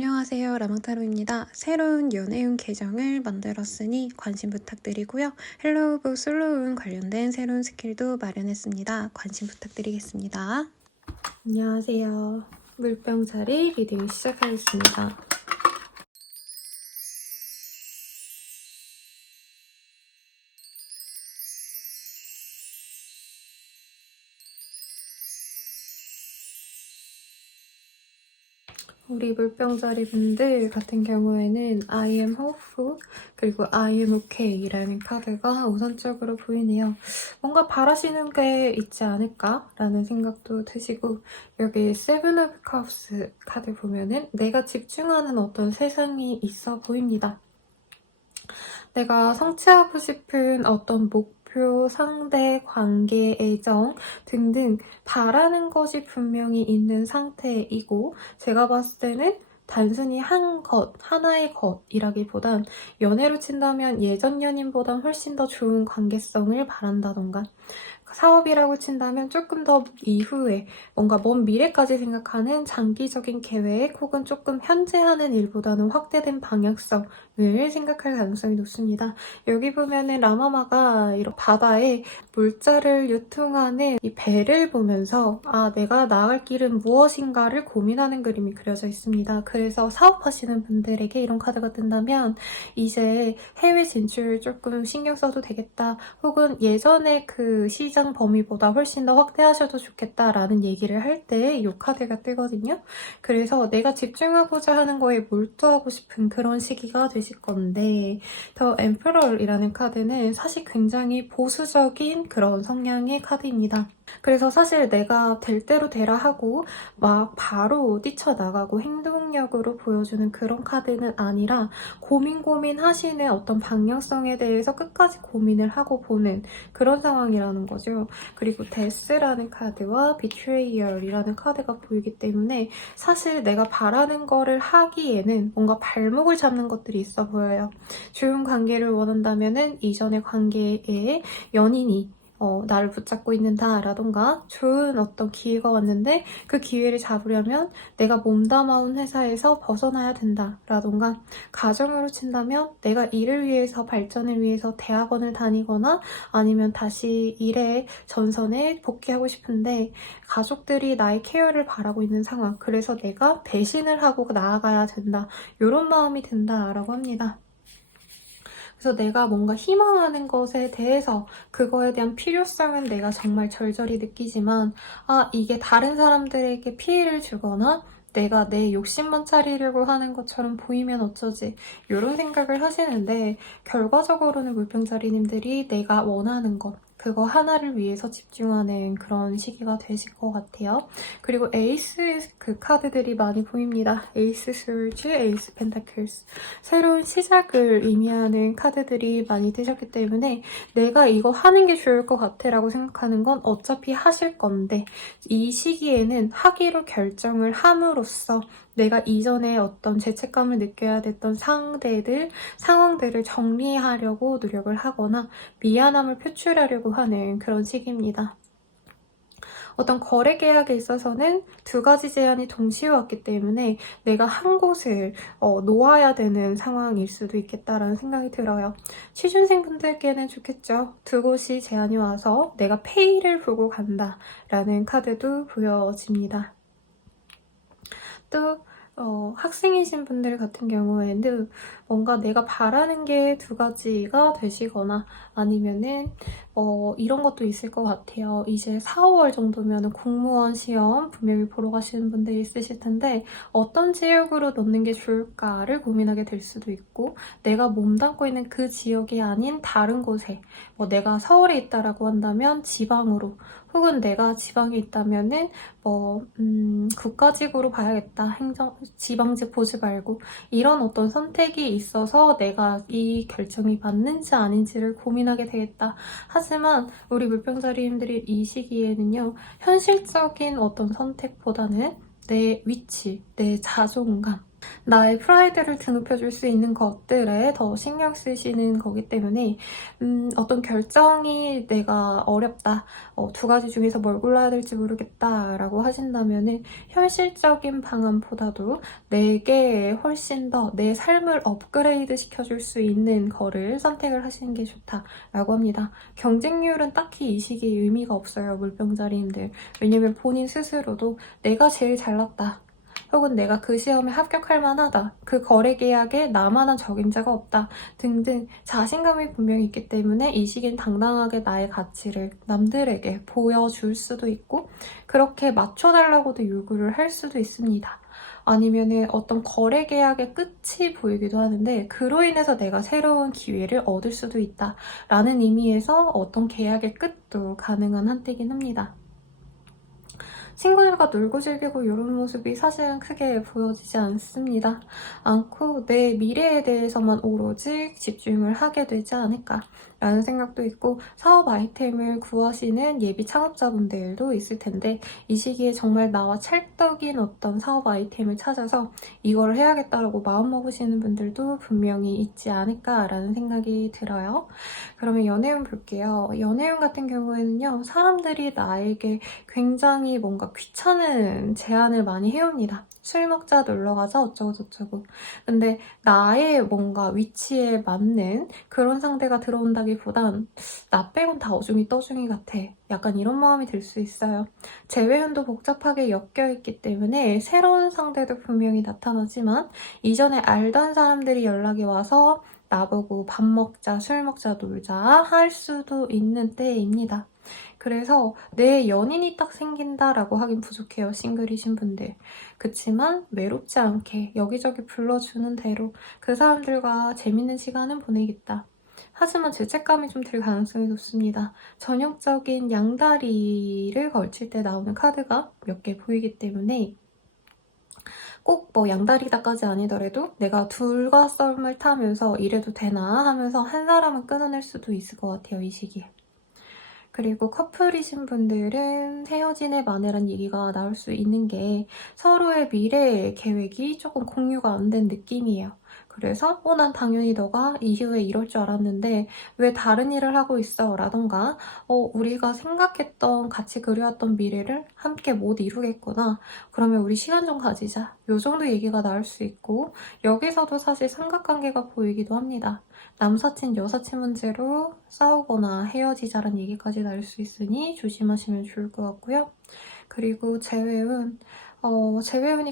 안녕하세요, 라망타로입니다. 새로운 연애운 계정을 만들었으니 관심 부탁드리고요. 헬로우북 솔로운 관련된 새로운 스킬도 마련했습니다. 관심 부탁드리겠습니다. 안녕하세요. 물병자리 리딩 시작하겠습니다. 우리 물병자리 분들 같은 경우에는 I am hopeful 그리고 I am okay 라는 카드가 우선적으로 보이네요. 뭔가 바라시는 게 있지 않을까 라는 생각도 드시고, 여기 Seven of Cups 카드 보면은 내가 집중하는 어떤 세상이 있어 보입니다. 내가 성취하고 싶은 어떤 목표, 상대, 관계, 애정 등등 바라는 것이 분명히 있는 상태이고, 제가 봤을 때는 단순히 한 것, 하나의 것이라기보단 연애로 친다면 예전 연인보단 훨씬 더 좋은 관계성을 바란다던가, 사업이라고 친다면 조금 더 이후에 뭔가 먼 미래까지 생각하는 장기적인 계획, 혹은 조금 현재 하는 일보다는 확대된 방향성을 생각할 가능성이 높습니다. 여기 보면은 라마마가 이런 바다에 물자를 유통하는 이 배를 보면서 내가 나아갈 길은 무엇인가를 고민하는 그림이 그려져 있습니다. 그래서 사업하시는 분들에게 이런 카드가 뜬다면 이제 해외 진출 조금 신경 써도 되겠다, 혹은 예전에 그 시장 범위보다 훨씬 더 확대하셔도 좋겠다라는 얘기를 할 때 이 카드가 뜨거든요. 그래서 내가 집중하고자 하는 거에 몰두하고 싶은 그런 시기가 되실 건데, 더 엠퍼럴이라는 카드는 사실 굉장히 보수적인 그런 성향의 카드입니다. 그래서 사실 내가 될 대로 되라 하고 막 바로 뛰쳐나가고 행동력으로 보여주는 그런 카드는 아니라, 고민하시는 어떤 방향성에 대해서 끝까지 고민을 하고 보는 그런 상황이라는 거죠. 그리고 데스라는 카드와 비트레이얼이라는 카드가 보이기 때문에 사실 내가 바라는 거를 하기에는 뭔가 발목을 잡는 것들이 있어 보여요. 좋은 관계를 원한다면은 이전의 관계에 연인이 나를 붙잡고 있는다라던가, 좋은 어떤 기회가 왔는데 그 기회를 잡으려면 내가 몸담아온 회사에서 벗어나야 된다라던가, 가정으로 친다면 내가 일을 위해서, 발전을 위해서 대학원을 다니거나 아니면 다시 일의 전선에 복귀하고 싶은데 가족들이 나의 케어를 바라고 있는 상황, 그래서 내가 배신을 하고 나아가야 된다, 이런 마음이 든다라고 합니다. 그래서 내가 뭔가 희망하는 것에 대해서 그거에 대한 필요성은 내가 정말 절절히 느끼지만, 이게 다른 사람들에게 피해를 주거나 내가 내 욕심만 차리려고 하는 것처럼 보이면 어쩌지, 이런 생각을 하시는데, 결과적으로는 물병자리님들이 내가 원하는 것, 그거 하나를 위해서 집중하는 그런 시기가 되실 것 같아요. 그리고 에이스 그 카드들이 많이 보입니다. 에이스 스월드, 에이스 펜타클스, 새로운 시작을 의미하는 카드들이 많이 뜨셨기 때문에 내가 이거 하는 게 좋을 것 같아 라고 생각하는 건 어차피 하실 건데, 이 시기에는 하기로 결정을 함으로써 내가 이전에 어떤 죄책감을 느껴야 됐던 상황들을 정리하려고 노력을 하거나 미안함을 표출하려고 하는 그런 시기입니다. 어떤 거래 계약에 있어서는 두 가지 제안이 동시에 왔기 때문에 내가 한 곳을 놓아야 되는 상황일 수도 있겠다라는 생각이 들어요. 취준생분들께는 좋겠죠. 두 곳이 제안이 와서 내가 페이를 보고 간다라는 카드도 보여집니다. 또 학생이신 분들 같은 경우에는 뭔가 내가 바라는 게 두 가지가 되시거나, 아니면은 이런 것도 있을 것 같아요. 이제 4, 5월 정도면 공무원 시험 분명히 보러 가시는 분들이 있으실 텐데, 어떤 지역으로 넣는 게 좋을까를 고민하게 될 수도 있고, 내가 몸담고 있는 그 지역이 아닌 다른 곳에, 내가 서울에 있다라고 한다면 지방으로, 혹은 내가 지방에 있다면은 국가직으로 봐야겠다, 지방직 보지 말고, 이런 어떤 선택이 있어서 내가 이 결정이 맞는지 아닌지를 고민하게 되겠다. 하지만 우리 물병자리님들이 이 시기에는요, 현실적인 어떤 선택보다는 내 위치, 내 자존감, 나의 프라이드를 드높여줄 수 있는 것들에 더 신경 쓰시는 거기 때문에 어떤 결정이 내가 어렵다, 두 가지 중에서 뭘 골라야 될지 모르겠다라고 하신다면은 현실적인 방안보다도 내게 훨씬 더 내 삶을 업그레이드 시켜줄 수 있는 거를 선택을 하시는 게 좋다라고 합니다. 경쟁률은 딱히 이 시기에 의미가 없어요, 물병자리님들. 왜냐면 본인 스스로도 내가 제일 잘났다, 혹은 내가 그 시험에 합격할 만하다, 그 거래 계약에 나만한 적임자가 없다 등등 자신감이 분명히 있기 때문에 이 시기엔 당당하게 나의 가치를 남들에게 보여줄 수도 있고, 그렇게 맞춰달라고도 요구를 할 수도 있습니다. 아니면은 어떤 거래 계약의 끝이 보이기도 하는데 그로 인해서 내가 새로운 기회를 얻을 수도 있다라는 의미에서 어떤 계약의 끝도 가능한 한때긴 합니다. 친구들과 놀고 즐기고 이런 모습이 사실은 크게 보여지지 않습니다. 않고 내 미래에 대해서만 오로지 집중을 하게 되지 않을까 라는 생각도 있고, 사업 아이템을 구하시는 예비 창업자분들도 있을 텐데 이 시기에 정말 나와 찰떡인 어떤 사업 아이템을 찾아서 이걸 해야겠다라고 마음먹으시는 분들도 분명히 있지 않을까라는 생각이 들어요. 그러면 연애운 볼게요. 연애운 같은 경우에는요, 사람들이 나에게 굉장히 뭔가 귀찮은 제안을 많이 해옵니다. 술 먹자, 놀러 가자, 어쩌고저쩌고. 근데 나의 뭔가 위치에 맞는 그런 상대가 들어온다기보단 나 빼곤 다 어중이 떠중이 같아, 약간 이런 마음이 들 수 있어요. 재회운도 복잡하게 엮여있기 때문에 새로운 상대도 분명히 나타나지만 이전에 알던 사람들이 연락이 와서 나보고 밥 먹자, 술 먹자, 놀자 할 수도 있는 때입니다. 그래서 내 연인이 딱 생긴다라고 하긴 부족해요, 싱글이신 분들. 그치만 외롭지 않게 여기저기 불러주는 대로 그 사람들과 재밌는 시간은 보내겠다. 하지만 죄책감이 좀 들 가능성이 높습니다. 전형적인 양다리를 걸칠 때 나오는 카드가 몇 개 보이기 때문에 꼭 뭐 양다리다까지 아니더라도 내가 둘과 썸을 타면서 이래도 되나 하면서 한 사람은 끊어낼 수도 있을 것 같아요, 이 시기에. 그리고 커플이신 분들은 헤어지네 마네란 얘기가 나올 수 있는 게 서로의 미래 계획이 조금 공유가 안 된 느낌이에요. 그래서 난 당연히 너가 이후에 이럴 줄 알았는데 왜 다른 일을 하고 있어? 라던가 우리가 생각했던 같이 그려왔던 미래를 함께 못 이루겠구나. 그러면 우리 시간 좀 가지자. 요 정도 얘기가 나올 수 있고, 여기서도 사실 삼각관계가 보이기도 합니다. 남사친, 여사친 문제로 싸우거나 헤어지자란 얘기까지 나올 수 있으니 조심하시면 좋을 것 같고요. 그리고 재회운이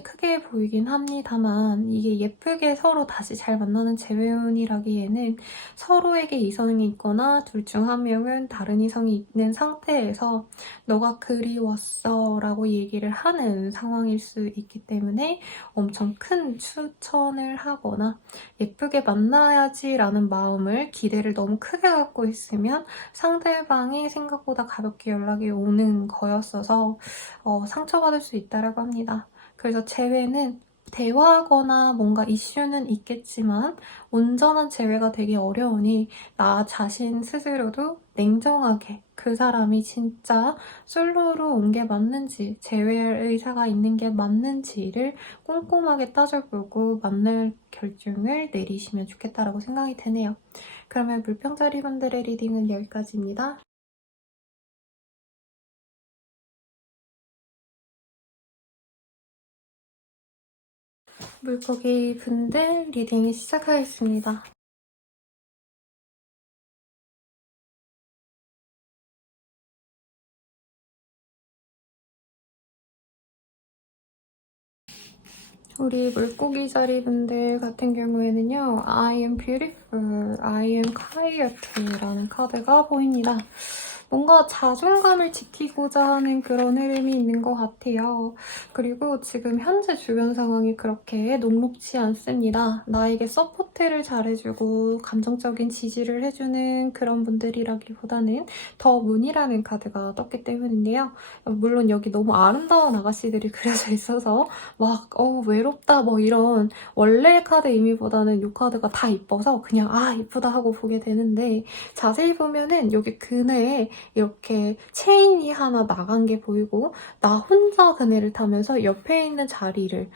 크게 보이긴 합니다만 이게 예쁘게 서로 다시 잘 만나는 재회운이라기에는 서로에게 이성이 있거나 둘 중 한 명은 다른 이성이 있는 상태에서 너가 그리웠어 라고 얘기를 하는 상황일 수 있기 때문에 엄청 큰 추천을 하거나 예쁘게 만나야지 라는 마음을, 기대를 너무 크게 갖고 있으면 상대방이 생각보다 가볍게 연락이 오는 거였어서 상처받을 수 있다고 합니다. 그래서 재회는 대화하거나 뭔가 이슈는 있겠지만 온전한 재회가 되게 어려우니 나 자신 스스로도 냉정하게 그 사람이 진짜 솔로로 온 게 맞는지, 재회할 의사가 있는 게 맞는지를 꼼꼼하게 따져보고 만날 결정을 내리시면 좋겠다라고 생각이 드네요. 그러면 물병자리 분들의 리딩은 여기까지입니다. 물고기 분들 리딩을 시작하겠습니다. 우리 물고기 자리 분들 같은 경우에는요, I am beautiful, I am quiet라는 카드가 보입니다. 뭔가 자존감을 지키고자 하는 그런 흐름이 있는 것 같아요. 그리고 지금 현재 주변 상황이 그렇게 녹록지 않습니다. 나에게 서포트를 잘해주고 감정적인 지지를 해주는 그런 분들이라기보다는 더 문이라는 카드가 떴기 때문인데요. 물론 여기 너무 아름다운 아가씨들이 그려져 있어서 막 외롭다 뭐 이런 원래 카드 의미보다는 이 카드가 다 이뻐서 그냥 이쁘다 하고 보게 되는데, 자세히 보면은 여기 그네에 이렇게 체인이 하나 나간 게 보이고 나 혼자 그네를 타면서 옆에 있는 자리를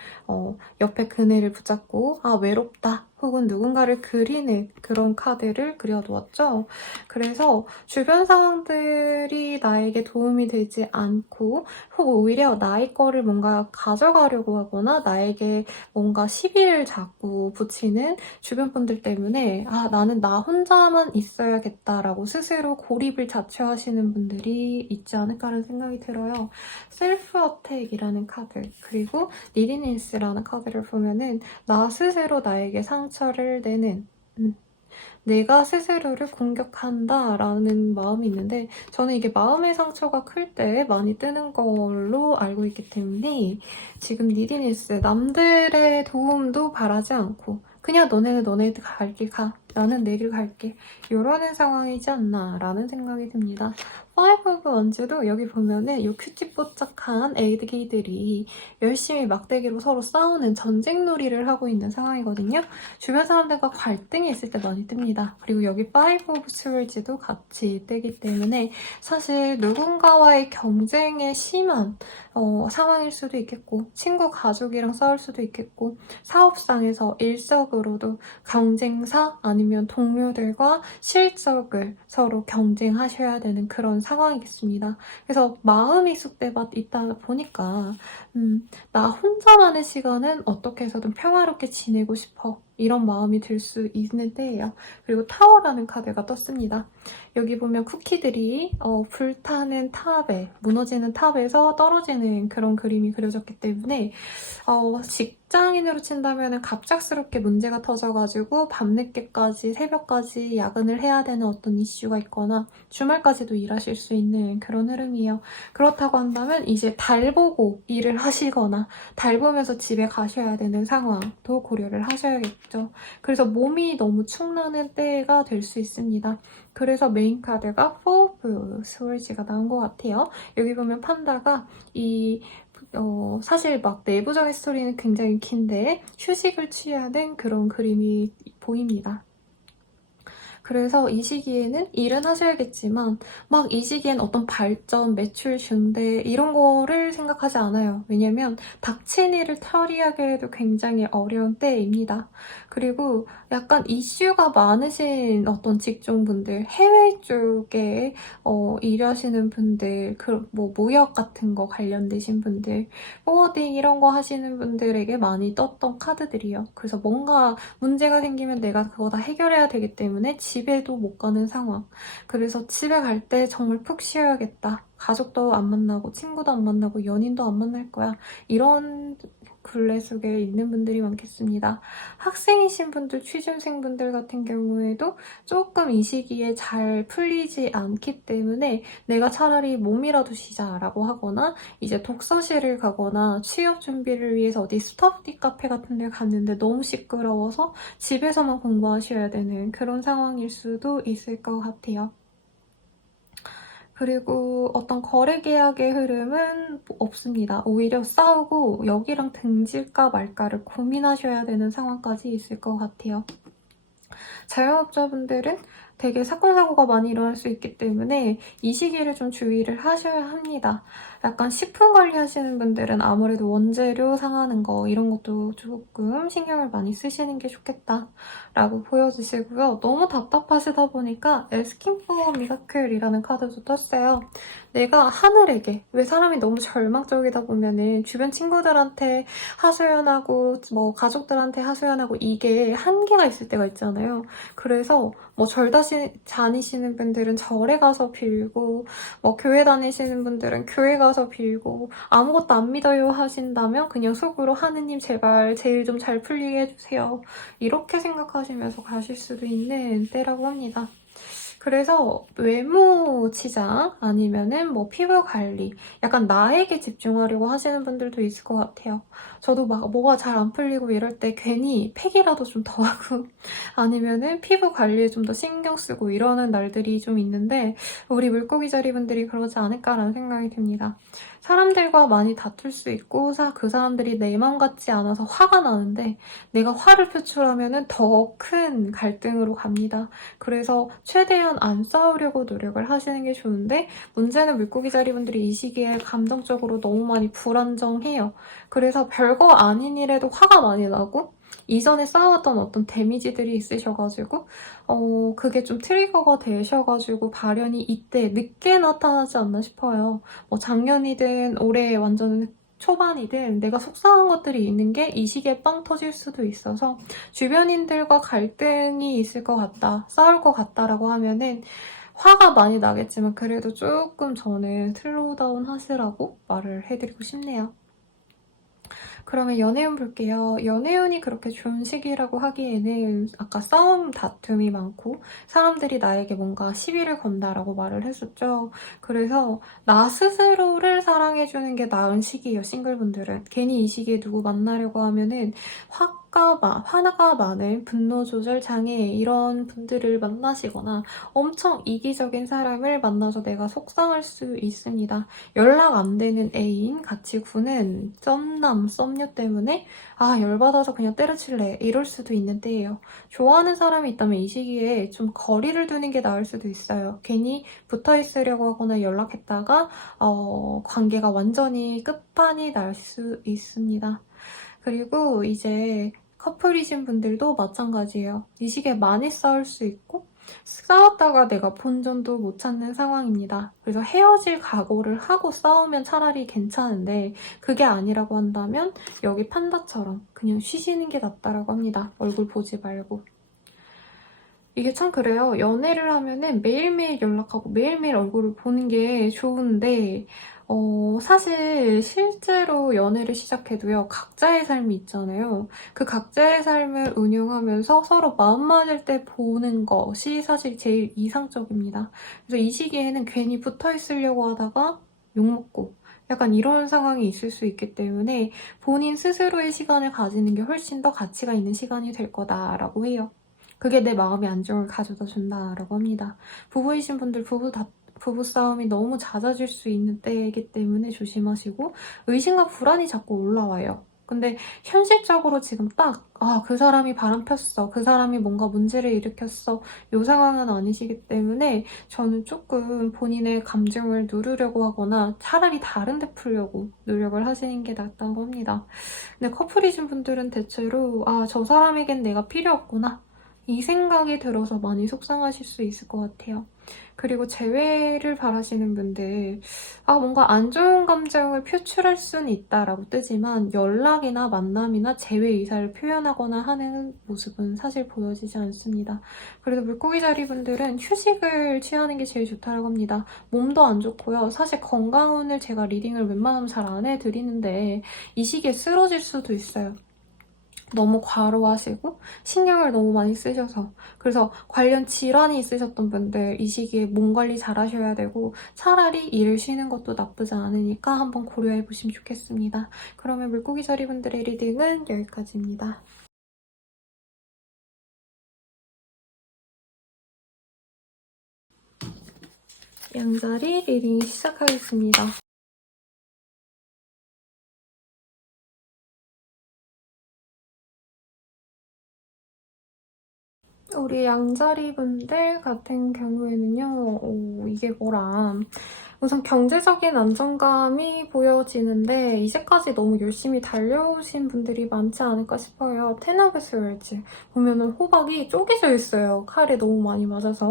옆에 그네를 붙잡고 아 외롭다 혹은 누군가를 그리는 그런 카드를 그려두었죠. 그래서 주변 상황들이 나에게 도움이 되지 않고 혹 오히려 나의 거를 뭔가 가져가려고 하거나 나에게 뭔가 시비를 자꾸 붙이는 주변 분들 때문에 아 나는 나 혼자만 있어야겠다라고 스스로 고립을 자초하시는 분들이 있지 않을까라는 생각이 들어요. 셀프 어택이라는 카드 그리고 니디닌스라는 카드를 보면은 나 스스로 나에게 상처를 내는 내가 스스로를 공격한다라는 마음이 있는데 저는 이게 마음의 상처가 클 때 많이 뜨는 걸로 알고 있기 때문에 지금 니디니스 남들의 도움도 바라지 않고 그냥 너네는 너네들 갈 길 가. 나는 내 길 갈게. 이러는 상황이지 않나 라는 생각이 듭니다. 파이브 오브 원즈도 여기 보면은 이 큐티뽀짝한 애기들이 열심히 막대기로 서로 싸우는 전쟁놀이를 하고 있는 상황이거든요. 주변 사람들과 갈등이 있을 때 많이 뜹니다. 그리고 여기 파이브 오브 스월즈도 같이 뜨기 때문에 사실 누군가와의 경쟁에 심한 상황일 수도 있겠고 친구 가족이랑 싸울 수도 있겠고 사업상에서 일적으로도 경쟁사 아니면 동료들과 실적을 서로 경쟁하셔야 되는 그런 상황이겠습니다. 그래서 마음이 쑥대밭 있다 보니까 나 혼자만의 시간은 어떻게 해서든 평화롭게 지내고 싶어 이런 마음이 들 수 있는 때예요. 그리고 타워라는 카드가 떴습니다. 여기 보면 쿠키들이 불타는 탑에 무너지는 탑에서 떨어지는 그런 그림이 그려졌기 때문에 직장인으로 친다면 갑작스럽게 문제가 터져가지고 밤늦게까지 새벽까지 야근을 해야 되는 어떤 이슈가 있거나 주말까지도 일하실 수 있는 그런 흐름이에요. 그렇다고 한다면 이제 달 보고 일을 하시거나 달 보면서 집에 가셔야 되는 상황도 고려를 하셔야겠죠. 그래서 몸이 너무 축나는 때가 될 수 있습니다. 그래서 메인 카드가 Four of Swords가 나온 것 같아요. 여기 보면 판다가 사실 막 내부적인 스토리는 굉장히 긴데 휴식을 취하는 그런 그림이 보입니다. 그래서 이 시기에는 일은 하셔야겠지만 막 이 시기엔 어떤 발전, 매출 증대 이런 거를 생각하지 않아요. 왜냐면 닥친 일을 처리하기에도 굉장히 어려운 때입니다. 그리고 약간 이슈가 많으신 어떤 직종분들, 해외 쪽에 일하시는 분들, 뭐 무역 같은 거 관련되신 분들, 포워딩 이런 거 하시는 분들에게 많이 떴던 카드들이에요. 그래서 뭔가 문제가 생기면 내가 그거 다 해결해야 되기 때문에 집에도 못 가는 상황. 그래서 집에 갈 때 정말 푹 쉬어야겠다. 가족도 안 만나고 친구도 안 만나고 연인도 안 만날 거야. 이런 굴레 속에 있는 분들이 많겠습니다. 학생이신 분들, 취준생분들 같은 경우에도 조금 이 시기에 잘 풀리지 않기 때문에 내가 차라리 몸이라도 쉬자라고 하거나 이제 독서실을 가거나 취업 준비를 위해서 어디 스터디 카페 같은 데 갔는데 너무 시끄러워서 집에서만 공부하셔야 되는 그런 상황일 수도 있을 것 같아요. 그리고 어떤 거래 계약의 흐름은 없습니다. 오히려 싸우고 여기랑 등질까 말까를 고민하셔야 되는 상황까지 있을 것 같아요. 자영업자분들은 되게 사건, 사고가 많이 일어날 수 있기 때문에 이 시기를 좀 주의를 하셔야 합니다. 약간 식품 관리하시는 분들은 아무래도 원재료 상하는 거 이런 것도 조금 신경을 많이 쓰시는 게 좋겠다라고 보여주시고요. 너무 답답하시다 보니까 에스킨 포 미라클이라는 카드도 떴어요. 내가 하늘에게 왜 사람이 너무 절망적이다 보면은 주변 친구들한테 하소연하고 뭐 가족들한테 하소연하고 이게 한계가 있을 때가 있잖아요. 그래서 뭐 절 다니시는 분들은 절에 가서 빌고 뭐 교회 다니시는 분들은 교회 가서 빌고 아무것도 안 믿어요 하신다면 그냥 속으로 하느님 제발 제일 좀 잘 풀리게 해주세요. 이렇게 생각하시면서 가실 수도 있는 때라고 합니다. 그래서 외모 치장 아니면은 뭐 피부 관리 약간 나에게 집중하려고 하시는 분들도 있을 것 같아요. 저도 막 뭐가 잘 안 풀리고 이럴 때 괜히 팩이라도 좀 더 하고 아니면은 피부 관리에 좀 더 신경 쓰고 이러는 날들이 좀 있는데 우리 물고기 자리분들이 그러지 않을까라는 생각이 듭니다. 사람들과 많이 다툴 수 있고 그 사람들이 내 맘 같지 않아서 화가 나는데 내가 화를 표출하면은 더 큰 갈등으로 갑니다. 그래서 최대한 최대한 안 싸우려고 노력을 하시는 게 좋은데 문제는 물고기 자리분들이 이 시기에 감정적으로 너무 많이 불안정해요. 그래서 별거 아닌 일에도 화가 많이 나고 이전에 쌓아왔던 어떤 데미지들이 있으셔가지고 그게 좀 트리거가 되셔가지고 발현이 이때 늦게 나타나지 않나 싶어요. 뭐 작년이든 올해 완전 초반이든 내가 속상한 것들이 있는 게 이 시기에 빵 터질 수도 있어서 주변인들과 갈등이 있을 것 같다, 싸울 것 같다라고 하면은 화가 많이 나겠지만 그래도 조금 저는 슬로우 다운 하시라고 말을 해드리고 싶네요. 그러면 연애운 볼게요. 연애운이 그렇게 좋은 시기라고 하기에는 아까 싸움, 다툼이 많고 사람들이 나에게 뭔가 시비를 건다라고 말을 했었죠. 그래서 나 스스로를 사랑해주는 게 나은 시기예요, 싱글분들은. 괜히 이 시기에 누구 만나려고 하면은 화가 많은 분노 조절 장애 이런 분들을 만나시거나 엄청 이기적인 사람을 만나서 내가 속상할 수 있습니다. 연락 안 되는 애인 같이 구는 썸남, 썸녀 때문에 열받아서 그냥 때려칠래 이럴 수도 있는 때예요. 좋아하는 사람이 있다면 이 시기에 좀 거리를 두는 게 나을 수도 있어요. 괜히 붙어있으려고 하거나 연락했다가 관계가 완전히 끝판이 날 수 있습니다. 그리고 이제 커플이신 분들도 마찬가지예요. 이 시기에 많이 싸울 수 있고 싸웠다가 내가 본전도 못 찾는 상황입니다. 그래서 헤어질 각오를 하고 싸우면 차라리 괜찮은데 그게 아니라고 한다면 여기 판다처럼 그냥 쉬시는 게 낫다라고 합니다. 얼굴 보지 말고. 이게 참 그래요. 연애를 하면은 매일매일 연락하고 매일매일 얼굴을 보는 게 좋은데 사실 실제로 연애를 시작해도요. 각자의 삶이 있잖아요. 그 각자의 삶을 운영하면서 서로 마음 맞을 때 보는 것이 사실 제일 이상적입니다. 그래서 이 시기에는 괜히 붙어있으려고 하다가 욕먹고 약간 이런 상황이 있을 수 있기 때문에 본인 스스로의 시간을 가지는 게 훨씬 더 가치가 있는 시간이 될 거다라고 해요. 그게 내 마음의 안정을 가져다 준다라고 합니다. 부부이신 분들 부부싸움이 너무 잦아질 수 있는 때이기 때문에 조심하시고 의심과 불안이 자꾸 올라와요. 근데 현실적으로 지금 딱 그 사람이 바람 폈어. 그 사람이 뭔가 문제를 일으켰어. 이 상황은 아니시기 때문에 저는 조금 본인의 감정을 누르려고 하거나 차라리 다른 데 풀려고 노력을 하시는 게 낫다고 합니다. 근데 커플이신 분들은 대체로 저 사람에겐 내가 필요 없구나. 이 생각이 들어서 많이 속상하실 수 있을 것 같아요. 그리고 재회를 바라시는 분들 뭔가 안 좋은 감정을 표출할 수는 있다라고 뜨지만 연락이나 만남이나 재회 의사를 표현하거나 하는 모습은 사실 보여지지 않습니다. 그래도 물고기 자리 분들은 휴식을 취하는 게 제일 좋다고 합니다. 몸도 안 좋고요. 사실 건강운을 제가 리딩을 웬만하면 잘 안 해드리는데 이 시기에 쓰러질 수도 있어요. 너무 과로하시고 신경을 너무 많이 쓰셔서 그래서 관련 질환이 있으셨던 분들 이 시기에 몸 관리 잘 하셔야 되고 차라리 일을 쉬는 것도 나쁘지 않으니까 한번 고려해보시면 좋겠습니다. 그러면 물고기 자리 분들의 리딩은 여기까지입니다. 양자리 리딩 시작하겠습니다. 우리 양자리 분들 같은 경우에는요, 이게 뭐람. 우선 경제적인 안정감이 보여지는데 이제까지 너무 열심히 달려오신 분들이 많지 않을까 싶어요. 텐 오브 스월즈 보면은 호박이 쪼개져 있어요. 칼에 너무 많이 맞아서.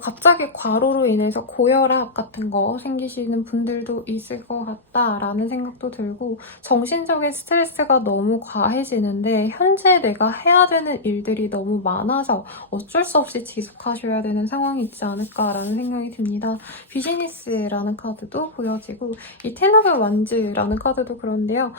갑자기 과로로 인해서 고혈압 같은 거 생기시는 분들도 있을 것 같다라는 생각도 들고 정신적인 스트레스가 너무 과해지는데 현재 내가 해야 되는 일들이 너무 많아서 어쩔 수 없이 지속하셔야 되는 상황이 있지 않을까라는 생각이 듭니다. 비즈니스라는 카드도 보여지고 이 텐 오브 완즈라는 카드도 그런데요.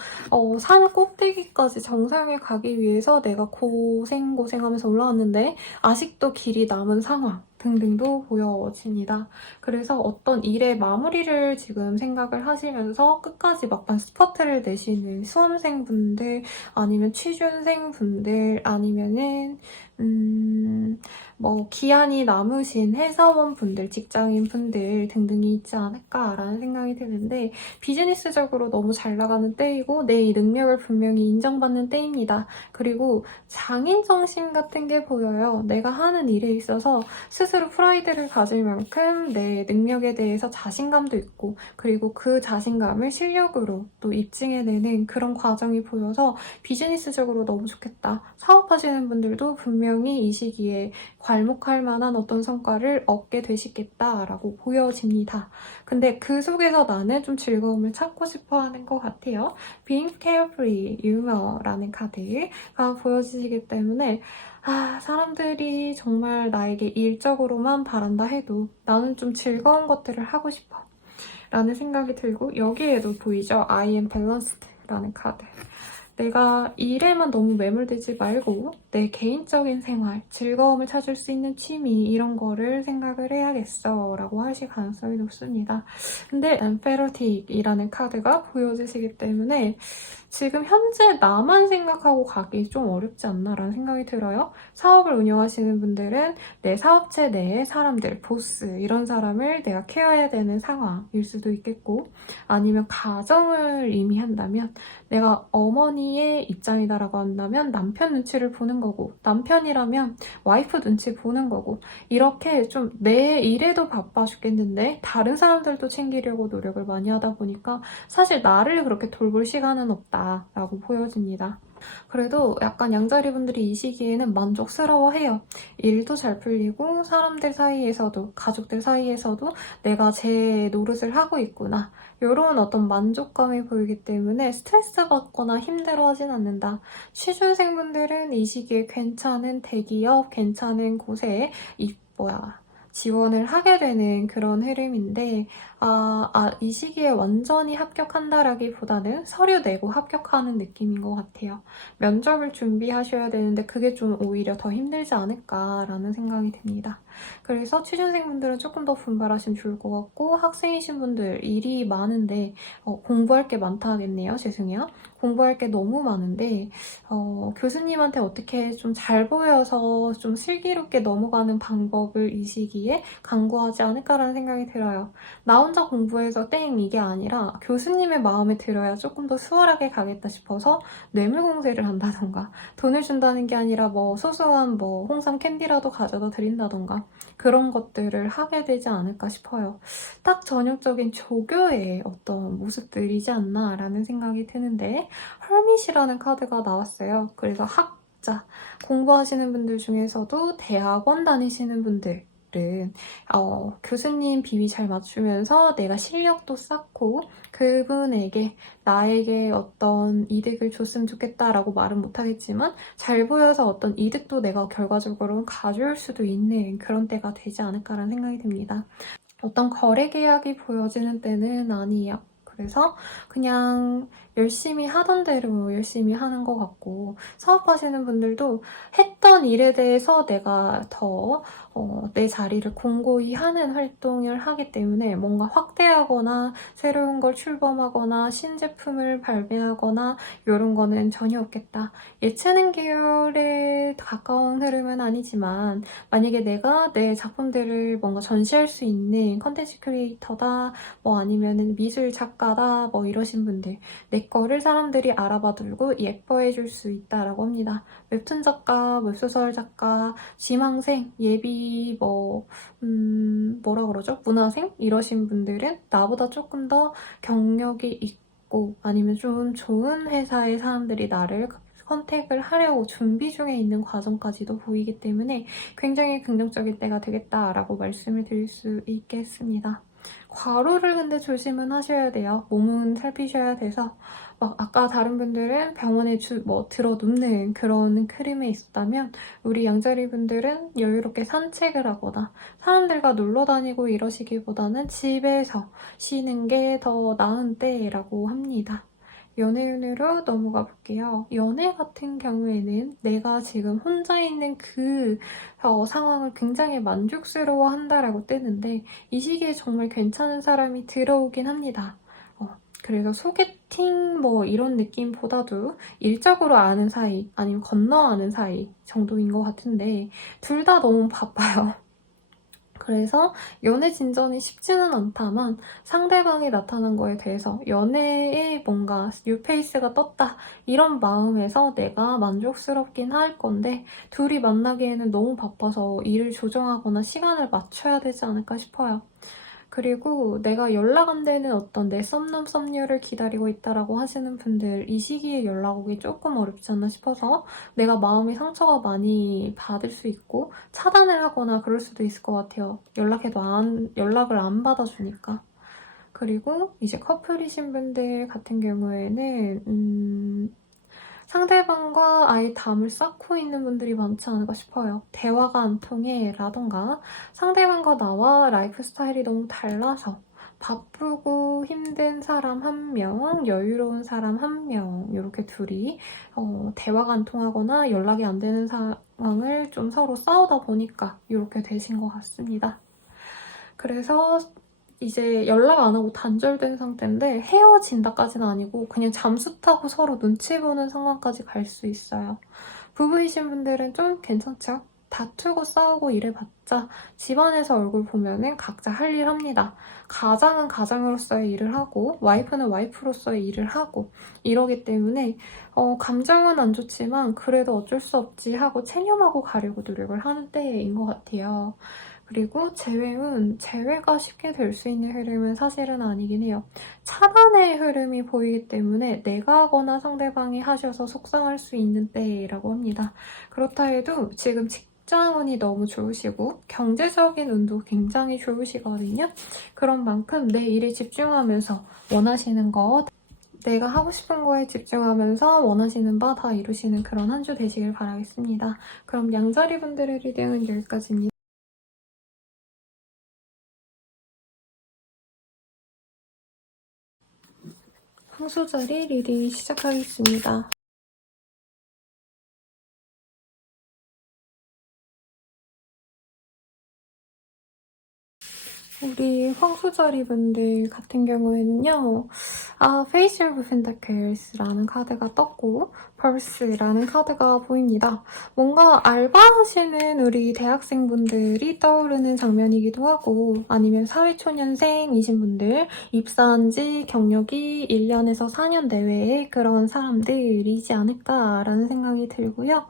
산 꼭대기까지 정상에 가기 위해서 내가 고생하면서 올라왔는데 아직도 길이 남은 상황 등등도 보여집니다. 그래서 어떤 일의 마무리를 지금 생각을 하시면서 끝까지 막판 스퍼트를 내시는 수험생분들 아니면 취준생분들 아니면은 기한이 남으신 회사원분들, 직장인분들 등등이 있지 않을까라는 생각이 드는데 비즈니스적으로 너무 잘 나가는 때이고 내 능력을 분명히 인정받는 때입니다. 그리고 장인정신 같은 게 보여요. 내가 하는 일에 있어서 스스로 스스로 프라이드를 가질 만큼 내 능력에 대해서 자신감도 있고 그리고 그 자신감을 실력으로 또 입증해내는 그런 과정이 보여서 비즈니스적으로 너무 좋겠다. 사업하시는 분들도 분명히 이 시기에 괄목할 만한 어떤 성과를 얻게 되시겠다라고 보여집니다. 근데 그 속에서 나는 좀 즐거움을 찾고 싶어 하는 것 같아요. Being Carefree, Humor라는 카드가 보여지기 때문에 사람들이 정말 나에게 일적으로만 바란다 해도 나는 좀 즐거운 것들을 하고 싶어 라는 생각이 들고 여기에도 보이죠? I am balanced 라는 카드. 내가 일에만 너무 매몰되지 말고 내 개인적인 생활, 즐거움을 찾을 수 있는 취미 이런 거를 생각을 해야겠어 라고 하실 가능성이 높습니다. 근데 emphatic이라는 카드가 보여지시기 때문에 지금 현재 나만 생각하고 가기 좀 어렵지 않나 라는 생각이 들어요. 사업을 운영하시는 분들은 내 사업체 내의 사람들, 보스 이런 사람을 내가 케어해야 되는 상황일 수도 있겠고 아니면 가정을 이미 한다면 내가 어머니의 입장이다라고 한다면 남편 눈치를 보는 거고 남편이라면 와이프 눈치 보는 거고 이렇게 좀 내 일에도 바빠 죽겠는데 다른 사람들도 챙기려고 노력을 많이 하다 보니까 사실 나를 그렇게 돌볼 시간은 없다라고 보여집니다. 그래도 약간 양자리 분들이 이 시기에는 만족스러워해요. 일도 잘 풀리고 사람들 사이에서도 가족들 사이에서도 내가 제 노릇을 하고 있구나 이런 어떤 만족감이 보이기 때문에 스트레스 받거나 힘들어하진 않는다. 취준생분들은 이 시기에 괜찮은 대기업, 괜찮은 곳에 지원을 하게 되는 그런 흐름인데 이 시기에 완전히 합격한다라기보다는 서류 내고 합격하는 느낌인 것 같아요. 면접을 준비하셔야 되는데 그게 좀 오히려 더 힘들지 않을까라는 생각이 듭니다. 그래서 취준생분들은 조금 더 분발하시면 좋을 것 같고 학생이신 분들 일이 많은데 공부할 게 많다 하겠네요. 죄송해요. 공부할 게 너무 많은데 교수님한테 어떻게 좀 잘 보여서 좀 슬기롭게 넘어가는 방법을 이 시기에 강구하지 않을까라는 생각이 들어요. 나 혼자 공부해서 땡 이게 아니라 교수님의 마음에 들어야 조금 더 수월하게 가겠다 싶어서 뇌물 공세를 한다던가 돈을 준다는 게 아니라 소소한 홍삼 캔디라도 가져다 드린다던가 그런 것들을 하게 되지 않을까 싶어요. 딱 전형적인 조교의 어떤 모습들이지 않나라는 생각이 드는데 헐밋이라는 카드가 나왔어요. 그래서 학자, 공부하시는 분들 중에서도 대학원 다니시는 분들 교수님 비위 잘 맞추면서 내가 실력도 쌓고 그분에게 나에게 어떤 이득을 줬으면 좋겠다라고 말은 못하겠지만 잘 보여서 어떤 이득도 내가 결과적으로 가져올 수도 있는 그런 때가 되지 않을까라는 생각이 듭니다. 어떤 거래 계약이 보여지는 때는 아니에요. 그래서 그냥 열심히 하던 대로 열심히 하는 것 같고 사업하시는 분들도 했던 일에 대해서 내가 더 내 자리를 공고히 하는 활동을 하기 때문에 뭔가 확대하거나 새로운 걸 출범하거나 신제품을 발매하거나 이런 거는 전혀 없겠다. 예체능 계열에 가까운 흐름은 아니지만 만약에 내가 내 작품들을 뭔가 전시할 수 있는 컨텐츠 크리에이터다 아니면 미술 작가다 이러신 분들 내 거를 사람들이 알아봐두고 예뻐해줄 수 있다라고 합니다. 웹툰 작가, 웹소설 작가, 지망생, 예비 뭐라 그러죠? 문화생? 이러신 분들은 나보다 조금 더 경력이 있고 아니면 좀 좋은 회사의 사람들이 나를 컨택을 하려고 준비 중에 있는 과정까지도 보이기 때문에 굉장히 긍정적인 때가 되겠다라고 말씀을 드릴 수 있겠습니다. 과로를 근데 조심은 하셔야 돼요. 몸은 살피셔야 돼서 아까 다른 분들은 병원에 들어 눕는 그런 흐름에 있었다면 우리 양자리 분들은 여유롭게 산책을 하거나 사람들과 놀러 다니고 이러시기보다는 집에서 쉬는 게 더 나은 때라고 합니다. 연애운으로 넘어가 볼게요. 연애 같은 경우에는 내가 지금 혼자 있는 그 상황을 굉장히 만족스러워 한다라고 뜨는데 이 시기에 정말 괜찮은 사람이 들어오긴 합니다. 그래서 소개팅 이런 느낌보다도 일적으로 아는 사이 아니면 건너 아는 사이 정도인 것 같은데 둘 다 너무 바빠요. 그래서 연애 진전이 쉽지는 않다만 상대방이 나타난 거에 대해서 연애에 뭔가 뉴페이스가 떴다 이런 마음에서 내가 만족스럽긴 할 건데 둘이 만나기에는 너무 바빠서 일을 조정하거나 시간을 맞춰야 되지 않을까 싶어요. 그리고 내가 연락 안 되는 어떤 내 썸남 썸녀를 기다리고 있다라고 하시는 분들 이 시기에 연락 오기 조금 어렵지 않나 싶어서 내가 마음의 상처가 많이 받을 수 있고 차단을 하거나 그럴 수도 있을 것 같아요. 연락해도 연락을 안 받아주니까. 그리고 이제 커플이신 분들 같은 경우에는 상대방과 아예 담을 쌓고 있는 분들이 많지 않을까 싶어요. 대화가 안 통해 라던가 상대방과 나와 라이프 스타일이 너무 달라서 바쁘고 힘든 사람 한 명, 여유로운 사람 한 명, 이렇게 둘이 대화가 안 통하거나 연락이 안 되는 상황을 좀 서로 싸우다 보니까 이렇게 되신 것 같습니다. 그래서 이제 연락 안 하고 단절된 상태인데 헤어진다까지는 아니고 그냥 잠수 타고 서로 눈치 보는 상황까지 갈 수 있어요. 부부이신 분들은 좀 괜찮죠? 다투고 싸우고 이래봤자 집안에서 얼굴 보면은 각자 할 일 합니다. 가장은 가장으로서의 일을 하고 와이프는 와이프로서의 일을 하고 이러기 때문에 감정은 안 좋지만 그래도 어쩔 수 없지 하고 체념하고 가려고 노력을 하는 때인 것 같아요. 그리고 재회가 쉽게 될 수 있는 흐름은 사실은 아니긴 해요. 차단의 흐름이 보이기 때문에 내가 하거나 상대방이 하셔서 속상할 수 있는 때라고 합니다. 그렇다 해도 지금 직장운이 너무 좋으시고 경제적인 운도 굉장히 좋으시거든요. 그런 만큼 내 일에 집중하면서 원하시는 거 내가 하고 싶은 거에 집중하면서 원하시는 바 다 이루시는 그런 한 주 되시길 바라겠습니다. 그럼 양자리 분들의 리딩은 여기까지입니다. 황소자리 리딩 시작하겠습니다. 우리 황소자리 분들 같은 경우에는요. Face of Pentacles라는 카드가 떴고 Purse라는 카드가 보입니다. 뭔가 알바하시는 우리 대학생분들이 떠오르는 장면이기도 하고 아니면 사회초년생이신 분들 입사한 지 경력이 1년에서 4년 내외의 그런 사람들이지 않을까라는 생각이 들고요.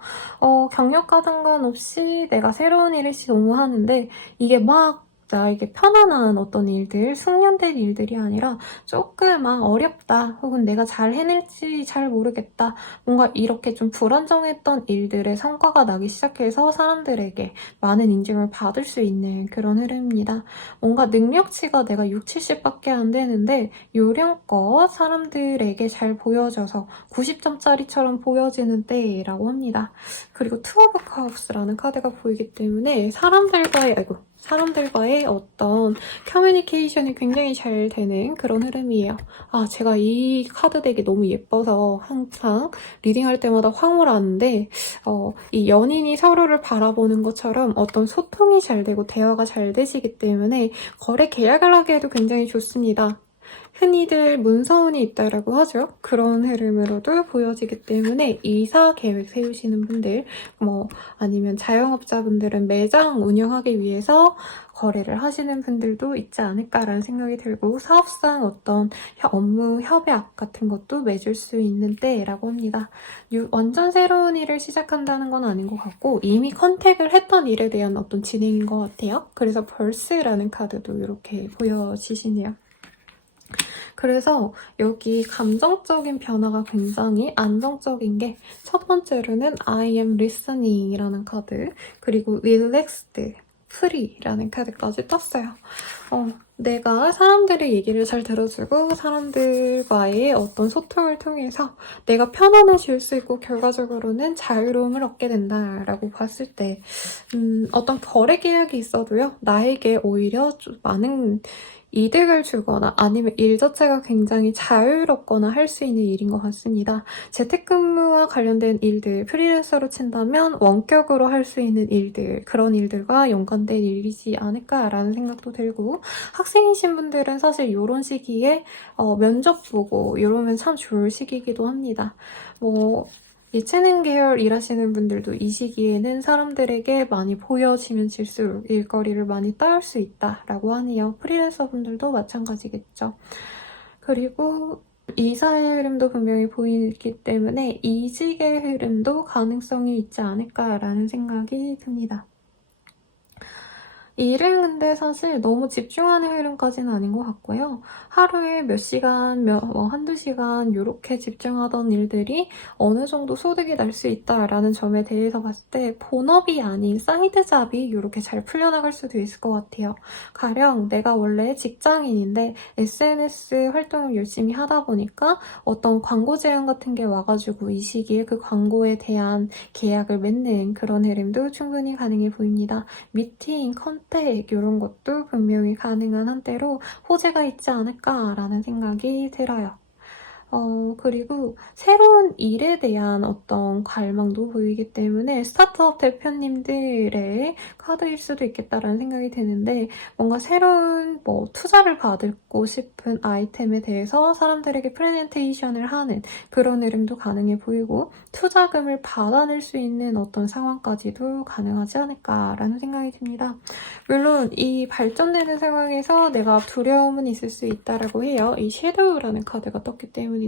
경력과 상관없이 내가 새로운 일을 시도하는데 이게 막 나에게 편안한 어떤 일들, 숙련된 일들이 아니라 조금 어렵다 혹은 내가 잘 해낼지 잘 모르겠다 뭔가 이렇게 좀 불안정했던 일들의 성과가 나기 시작해서 사람들에게 많은 인증을 받을 수 있는 그런 흐름입니다. 뭔가 능력치가 내가 6, 70밖에 안 되는데 요령껏 사람들에게 잘 보여져서 90점짜리처럼 보여지는 때라고 합니다. 그리고 투 오브 컵스라는 카드가 보이기 때문에 사람들과의 어떤 커뮤니케이션이 굉장히 잘 되는 그런 흐름이에요. 제가 이 카드 덱이 너무 예뻐서 항상 리딩할 때마다 황홀하는데 이 연인이 서로를 바라보는 것처럼 어떤 소통이 잘 되고 대화가 잘 되시기 때문에 거래 계약을 하기에도 굉장히 좋습니다. 흔히들 문서운이 있다라고 하죠. 그런 흐름으로도 보여지기 때문에 이사 계획 세우시는 분들, 아니면 자영업자분들은 매장 운영하기 위해서 거래를 하시는 분들도 있지 않을까라는 생각이 들고 사업상 어떤 업무 협약 같은 것도 맺을 수 있는 때라고 합니다. 완전 새로운 일을 시작한다는 건 아닌 것 같고 이미 컨택을 했던 일에 대한 어떤 진행인 것 같아요. 그래서 벌스라는 카드도 이렇게 보여지시네요. 그래서 여기 감정적인 변화가 굉장히 안정적인 게 첫 번째로는 I am listening이라는 카드, 그리고 relaxed, free라는 카드까지 떴어요. 내가 사람들의 얘기를 잘 들어주고 사람들과의 어떤 소통을 통해서 내가 편안해질 수 있고 결과적으로는 자유로움을 얻게 된다라고 봤을 때 어떤 거래 계약이 있어도요. 나에게 오히려 좀 많은 이득을 주거나 아니면 일 자체가 굉장히 자유롭거나 할 수 있는 일인 것 같습니다. 재택근무와 관련된 일들, 프리랜서로 친다면 원격으로 할 수 있는 일들, 그런 일들과 연관된 일이지 않을까라는 생각도 들고 학생이신 분들은 사실 이런 시기에 면접 보고 이러면 참 좋을 시기이기도 합니다. 예체능 계열 일하시는 분들도 이 시기에는 사람들에게 많이 보여지면 질수록 일거리를 많이 따올 수 있다라고 하네요. 프리랜서 분들도 마찬가지겠죠. 그리고 이사의 흐름도 분명히 보이기 때문에 이직의 흐름도 가능성이 있지 않을까라는 생각이 듭니다. 일은 근데 사실 너무 집중하는 흐름까지는 아닌 것 같고요. 하루에 몇 시간, 한두 시간 이렇게 집중하던 일들이 어느 정도 소득이 날 수 있다라는 점에 대해서 봤을 때 본업이 아닌 사이드 잡이 이렇게 잘 풀려나갈 수도 있을 것 같아요. 가령 내가 원래 직장인인데 SNS 활동을 열심히 하다 보니까 어떤 광고 제안 같은 게 와가지고 이 시기에 그 광고에 대한 계약을 맺는 그런 흐름도 충분히 가능해 보입니다. 미팅, 컨택 이런 것도 분명히 가능한 한때로 호재가 있지 않을까라는 생각이 들어요. 그리고 새로운 일에 대한 어떤 갈망도 보이기 때문에 스타트업 대표님들의 카드일 수도 있겠다라는 생각이 드는데 뭔가 새로운 투자를 받고 싶은 아이템에 대해서 사람들에게 프레젠테이션을 하는 그런 흐름도 가능해 보이고 투자금을 받아낼 수 있는 어떤 상황까지도 가능하지 않을까라는 생각이 듭니다. 물론 이 발전되는 상황에서 내가 두려움은 있을 수 있다라고 해요. 이 섀도우라는 카드가 떴기 때문인데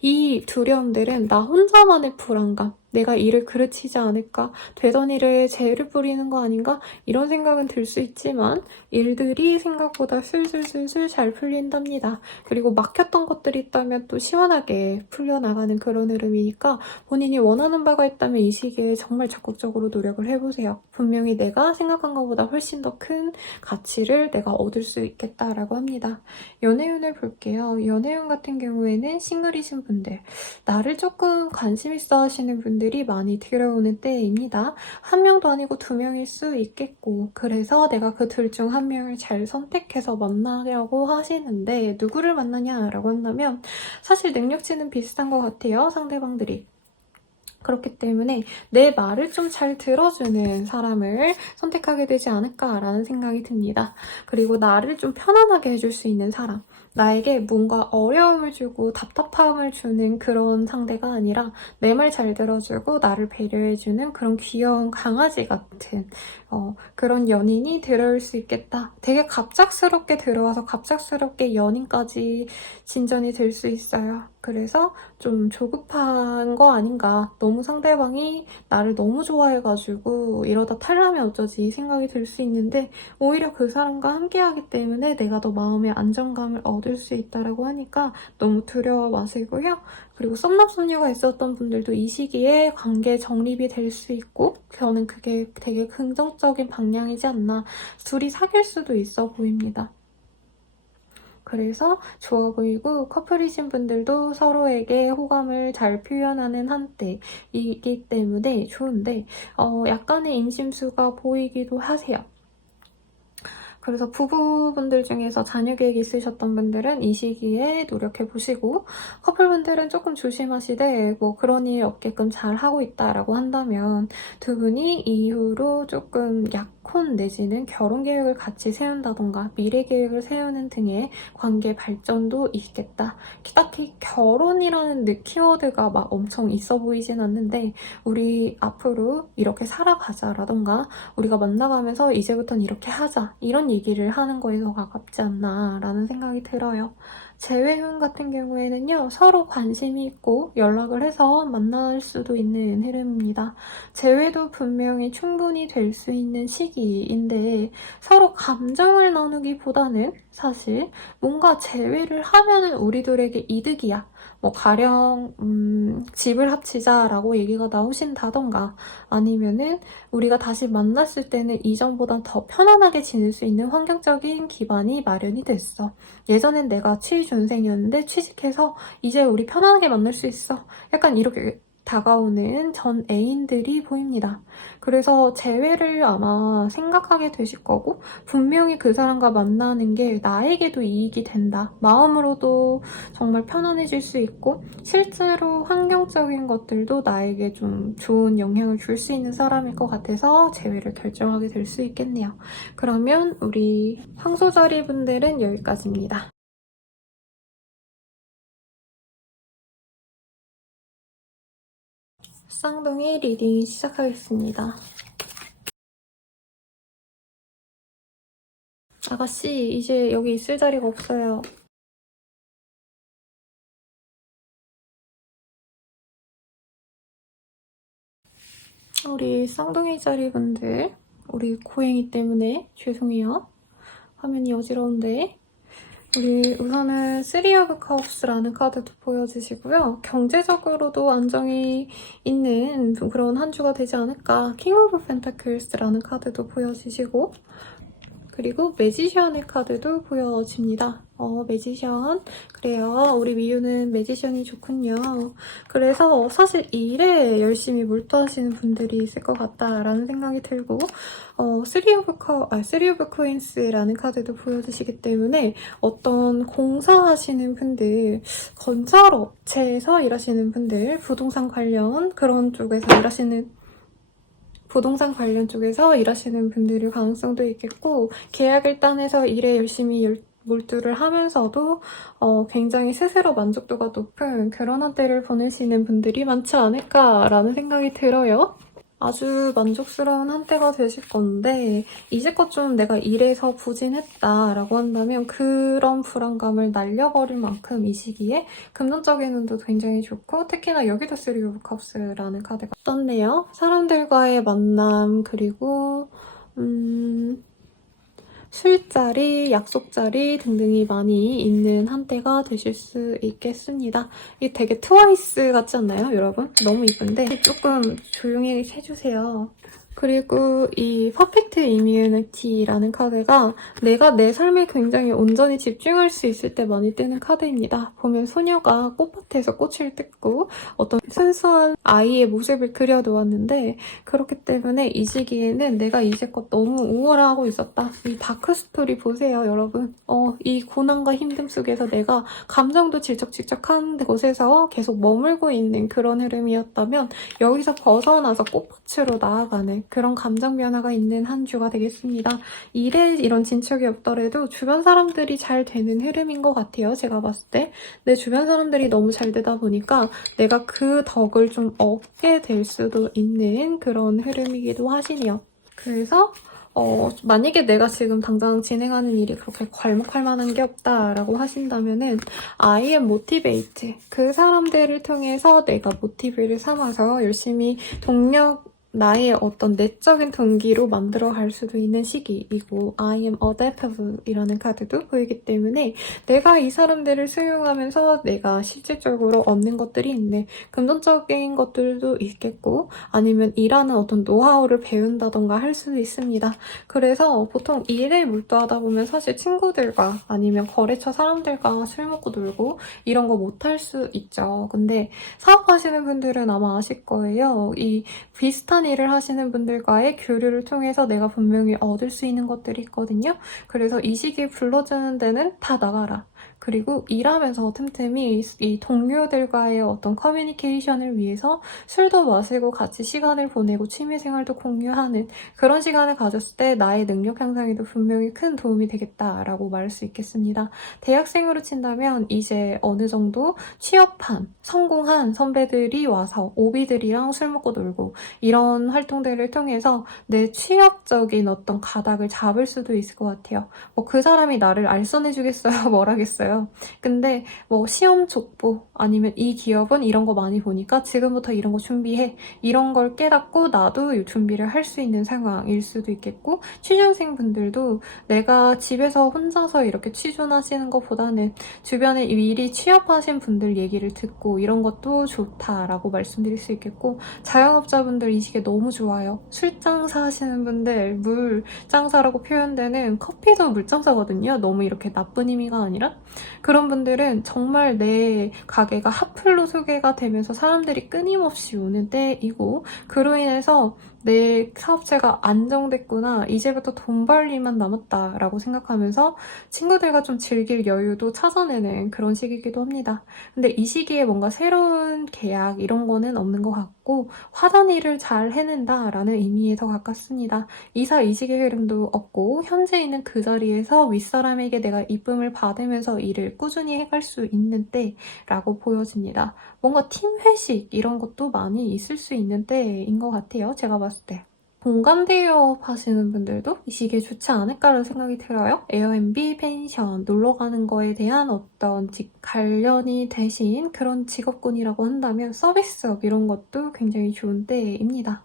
이 두려움들은 나 혼자만의 불안감, 내가 일을 그르치지 않을까, 되던 일에 재를 뿌리는 거 아닌가 이런 생각은 들 수 있지만 일들이 생각보다 술술술술 잘 풀린답니다. 그리고 막혔던 것들이 있다면 또 시원하게 풀려나가는 그런 흐름이니까 본인이 원하는 바가 있다면 이 시기에 정말 적극적으로 노력을 해보세요. 분명히 내가 생각한 것보다 훨씬 더 큰 가치를 내가 얻을 수 있겠다라고 합니다. 연애운을 볼게요. 연애운 같은 경우에는 싱글이신 분들, 나를 조금 관심 있어 하시는 분들이 많이 들어오는 때입니다. 한 명도 아니고 두 명일 수 있겠고, 그래서 내가 그 둘 중 한 명을 잘 선택해서 만나려고 하시는데 누구를 만나냐라고 한다면 사실 능력치는 비슷한 것 같아요. 상대방들이. 그렇기 때문에 내 말을 좀 잘 들어주는 사람을 선택하게 되지 않을까라는 생각이 듭니다. 그리고 나를 좀 편안하게 해줄 수 있는 사람. 나에게 뭔가 어려움을 주고 답답함을 주는 그런 상대가 아니라 내 말 잘 들어주고 나를 배려해주는 그런 귀여운 강아지 같은 그런 연인이 들어올 수 있겠다. 되게 갑작스럽게 들어와서 갑작스럽게 연인까지 진전이 될 수 있어요. 그래서 좀 조급한 거 아닌가. 너무 상대방이 나를 너무 좋아해가지고 이러다 탈라면 어쩌지 이 생각이 들 수 있는데 오히려 그 사람과 함께하기 때문에 내가 더 마음의 안정감을 얻을 수 있다고 하니까 너무 두려워 마시고요. 그리고 썸남썸녀가 있었던 분들도 이 시기에 관계 정립이 될 수 있고 저는 그게 되게 긍정적인 방향이지 않나. 둘이 사귈 수도 있어 보입니다. 그래서 좋아 보이고 커플이신 분들도 서로에게 호감을 잘 표현하는 한때이기 때문에 좋은데 약간의 인심수가 보이기도 하세요. 그래서 부부분들 중에서 자녀 계획 있으셨던 분들은 이 시기에 노력해보시고 커플분들은 조금 조심하시되 그런 일 없게끔 잘 하고 있다라고 한다면 두 분이 이후로 조금 약혼 내지는 결혼 계획을 같이 세운다던가 미래 계획을 세우는 등의 관계 발전도 있겠다. 딱히 결혼이라는 키워드가 막 엄청 있어 보이진 않는데 우리 앞으로 이렇게 살아가자라던가 우리가 만나가면서 이제부터는 이렇게 하자 이런 얘기를 하는 거에 더 가깝지 않나라는 생각이 들어요. 재회운 같은 경우에는요. 서로 관심이 있고 연락을 해서 만날 수도 있는 흐름입니다. 재회도 분명히 충분히 될 수 있는 시기인데 서로 감정을 나누기보다는 사실 뭔가 재회를 하면은 우리들에게 이득이야. 가령 집을 합치자라고 얘기가 나오신다던가 아니면은 우리가 다시 만났을 때는 이전보다 더 편안하게 지낼 수 있는 환경적인 기반이 마련이 됐어. 예전엔 내가 취준생이었는데 취직해서 이제 우리 편안하게 만날 수 있어. 약간 이렇게 다가오는 전 애인들이 보입니다. 그래서 재회를 아마 생각하게 되실 거고 분명히 그 사람과 만나는 게 나에게도 이익이 된다. 마음으로도 정말 편안해질 수 있고 실제로 환경적인 것들도 나에게 좀 좋은 영향을 줄 수 있는 사람일 것 같아서 재회를 결정하게 될 수 있겠네요. 그러면 우리 황소자리 분들은 여기까지입니다. 쌍둥이 리딩 시작하겠습니다. 아가씨, 이제 여기 있을 자리가 없어요. 우리 쌍둥이 자리분들, 우리 고양이 때문에 죄송해요. 화면이 어지러운데. 우리 우선은 3 of Cups라는 카드도 보여주시고요. 경제적으로도 안정이 있는 그런 한 주가 되지 않을까. King of Pentacles라는 카드도 보여주시고, 그리고 매지션의 카드도 보여집니다. 매지션. 그래요. 우리 미유는 매지션이 좋군요. 그래서 사실 일에 열심히 몰두하시는 분들이 있을 것 같다라는 생각이 들고, 3 of Queens라는 카드도 보여주시기 때문에 어떤 공사하시는 분들, 건설업체에서 일하시는 분들, 부동산 관련 그런 쪽에서 부동산 관련 쪽에서 일하시는 분들일 가능성도 있겠고, 계약을 따내서 일에 열심히 몰두를 하면서도 굉장히 스스로 만족도가 높은 그런 한때를 보내시는 분들이 많지 않을까라는 생각이 들어요. 아주 만족스러운 한때가 되실 건데, 이제껏 좀 내가 일에서 부진했다라고 한다면 그런 불안감을 날려버릴 만큼 이 시기에 금전적인 운도 굉장히 좋고, 특히나 여기도 3 of Cups라는 카드가 떴네요. 사람들과의 만남, 그리고 술자리, 약속자리 등등이 많이 있는 한때가 되실 수 있겠습니다. 이게 되게 트와이스 같지 않나요, 여러분? 너무 이쁜데 조금 조용히 해주세요. 그리고 이 퍼펙트 이뮤니티라는 카드가 내가 내 삶에 굉장히 온전히 집중할 수 있을 때 많이 뜨는 카드입니다. 보면 소녀가 꽃밭에서 꽃을 뜯고 어떤 순수한 아이의 모습을 그려놓았는데, 그렇기 때문에 이 시기에는 내가 이제껏 너무 우월하고 있었다. 이 다크 스토리 보세요, 여러분. 이 고난과 힘듦 속에서 내가 감정도 질척질척한 곳에서 계속 머물고 있는 그런 흐름이었다면 여기서 벗어나서 꽃밭으로 나아가는 그런 감정 변화가 있는 한 주가 되겠습니다. 일에 이런 진척이 없더라도 주변 사람들이 잘 되는 흐름인 것 같아요. 제가 봤을 때. 내 주변 사람들이 너무 잘 되다 보니까 내가 그 덕을 좀 얻게 될 수도 있는 그런 흐름이기도 하시네요. 그래서 만약에 내가 지금 당장 진행하는 일이 그렇게 괄목할 만한 게 없다라고 하신다면은 I am motivate. 그 사람들을 통해서 내가 모티브를 삼아서 열심히 나의 어떤 내적인 동기로 만들어갈 수도 있는 시기이고, I am adaptive이라는 카드도 보이기 때문에 내가 이 사람들을 수용하면서 내가 실질적으로 얻는 것들이 있네. 금전적인 것들도 있겠고, 아니면 일하는 어떤 노하우를 배운다던가 할 수도 있습니다. 그래서 보통 일에 몰두하다 보면 사실 친구들과 아니면 거래처 사람들과 술 먹고 놀고 이런 거 못할 수 있죠. 근데 사업하시는 분들은 아마 아실 거예요. 이 비슷한 일을 하시는 분들과의 교류를 통해서 내가 분명히 얻을 수 있는 것들이 있거든요. 그래서 이 시기에 불러주는 데는 다 나가라. 그리고 일하면서 틈틈이 이 동료들과의 어떤 커뮤니케이션을 위해서 술도 마시고 같이 시간을 보내고 취미생활도 공유하는 그런 시간을 가졌을 때 나의 능력 향상에도 분명히 큰 도움이 되겠다라고 말할 수 있겠습니다. 대학생으로 친다면 이제 어느 정도 취업한, 성공한 선배들이 와서 오비들이랑 술 먹고 놀고 이런 활동들을 통해서 내 취업적인 어떤 가닥을 잡을 수도 있을 것 같아요. 그 사람이 나를 알선해주겠어요? 뭘 하겠어요? 근데 시험 족보 아니면 이 기업은 이런 거 많이 보니까 지금부터 이런 거 준비해. 이런 걸 깨닫고 나도 준비를 할 수 있는 상황일 수도 있겠고, 취준생분들도 내가 집에서 혼자서 이렇게 취준하시는 것보다는 주변에 미리 취업하신 분들 얘기를 듣고 이런 것도 좋다라고 말씀드릴 수 있겠고, 자영업자분들 이 시기에 너무 좋아요. 술장사 하시는 분들, 물장사라고 표현되는 커피도 물장사거든요. 너무 이렇게 나쁜 의미가 아니라. 그런 분들은 정말 내 가게가 핫플로 소개가 되면서 사람들이 끊임없이 오는 때이고, 그로 인해서 내 사업체가 안정됐구나, 이제부터 돈 벌 일만 남았다라고 생각하면서 친구들과 좀 즐길 여유도 찾아내는 그런 시기이기도 합니다. 근데 이 시기에 뭔가 새로운 계약 이런 거는 없는 것 같고 하던 일을 잘 해낸다라는 의미에 더 가깝습니다. 이사이직의 흐름도 없고 현재 있는 그 자리에서 윗사람에게 내가 이쁨을 받으면서 일을 꾸준히 해갈 수 있는 때라고 보여집니다. 뭔가 팀 회식 이런 것도 많이 있을 수 있는 때인 것 같아요. 제가 봤을 때. 공간대여 하시는 분들도 이 시기에 좋지 않을까라는 생각이 들어요. 에어앤비, 펜션, 놀러 가는 거에 대한 어떤 관련이 되신 그런 직업군이라고 한다면 서비스업 이런 것도 굉장히 좋은 때입니다.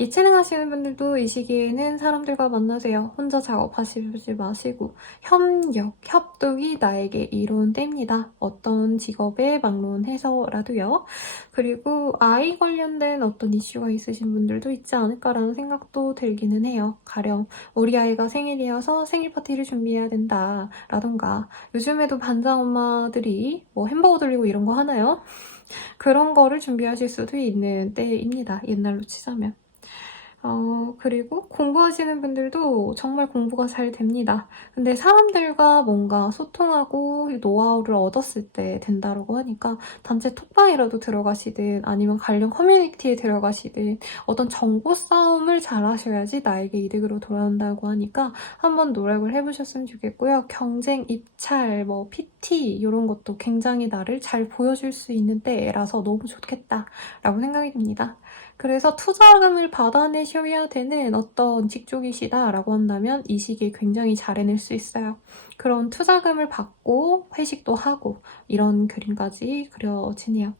예체능 하시는 분들도 이 시기에는 사람들과 만나세요. 혼자 작업하시지 마시고 협력, 협동이 나에게 이로운 때입니다. 어떤 직업에 막론해서라도요. 그리고 아이 관련된 어떤 이슈가 있으신 분들도 있지 않을까라는 생각도 들기는 해요. 가령 우리 아이가 생일이어서 생일 파티를 준비해야 된다 라던가 요즘에도 반장 엄마들이 뭐 햄버거 돌리고 이런 거 하나요? 그런 거를 준비하실 수도 있는 때입니다. 옛날로 치자면. 그리고 공부하시는 분들도 정말 공부가 잘 됩니다. 근데 사람들과 뭔가 소통하고 노하우를 얻었을 때 된다고 하니까 단체 톡방이라도 들어가시든 아니면 관련 커뮤니티에 들어가시든 어떤 정보 싸움을 잘 하셔야지 나에게 이득으로 돌아온다고 하니까 한번 노력을 해보셨으면 좋겠고요. 경쟁, 입찰, 뭐 PT 이런 것도 굉장히 나를 잘 보여줄 수 있는 때라서 너무 좋겠다라고 생각이 듭니다. 그래서 투자금을 받아내셔야 되는 어떤 직종이시다라고 한다면 이 시기에 굉장히 잘 해낼 수 있어요. 그런 투자금을 받고 회식도 하고 이런 그림까지 그려지네요.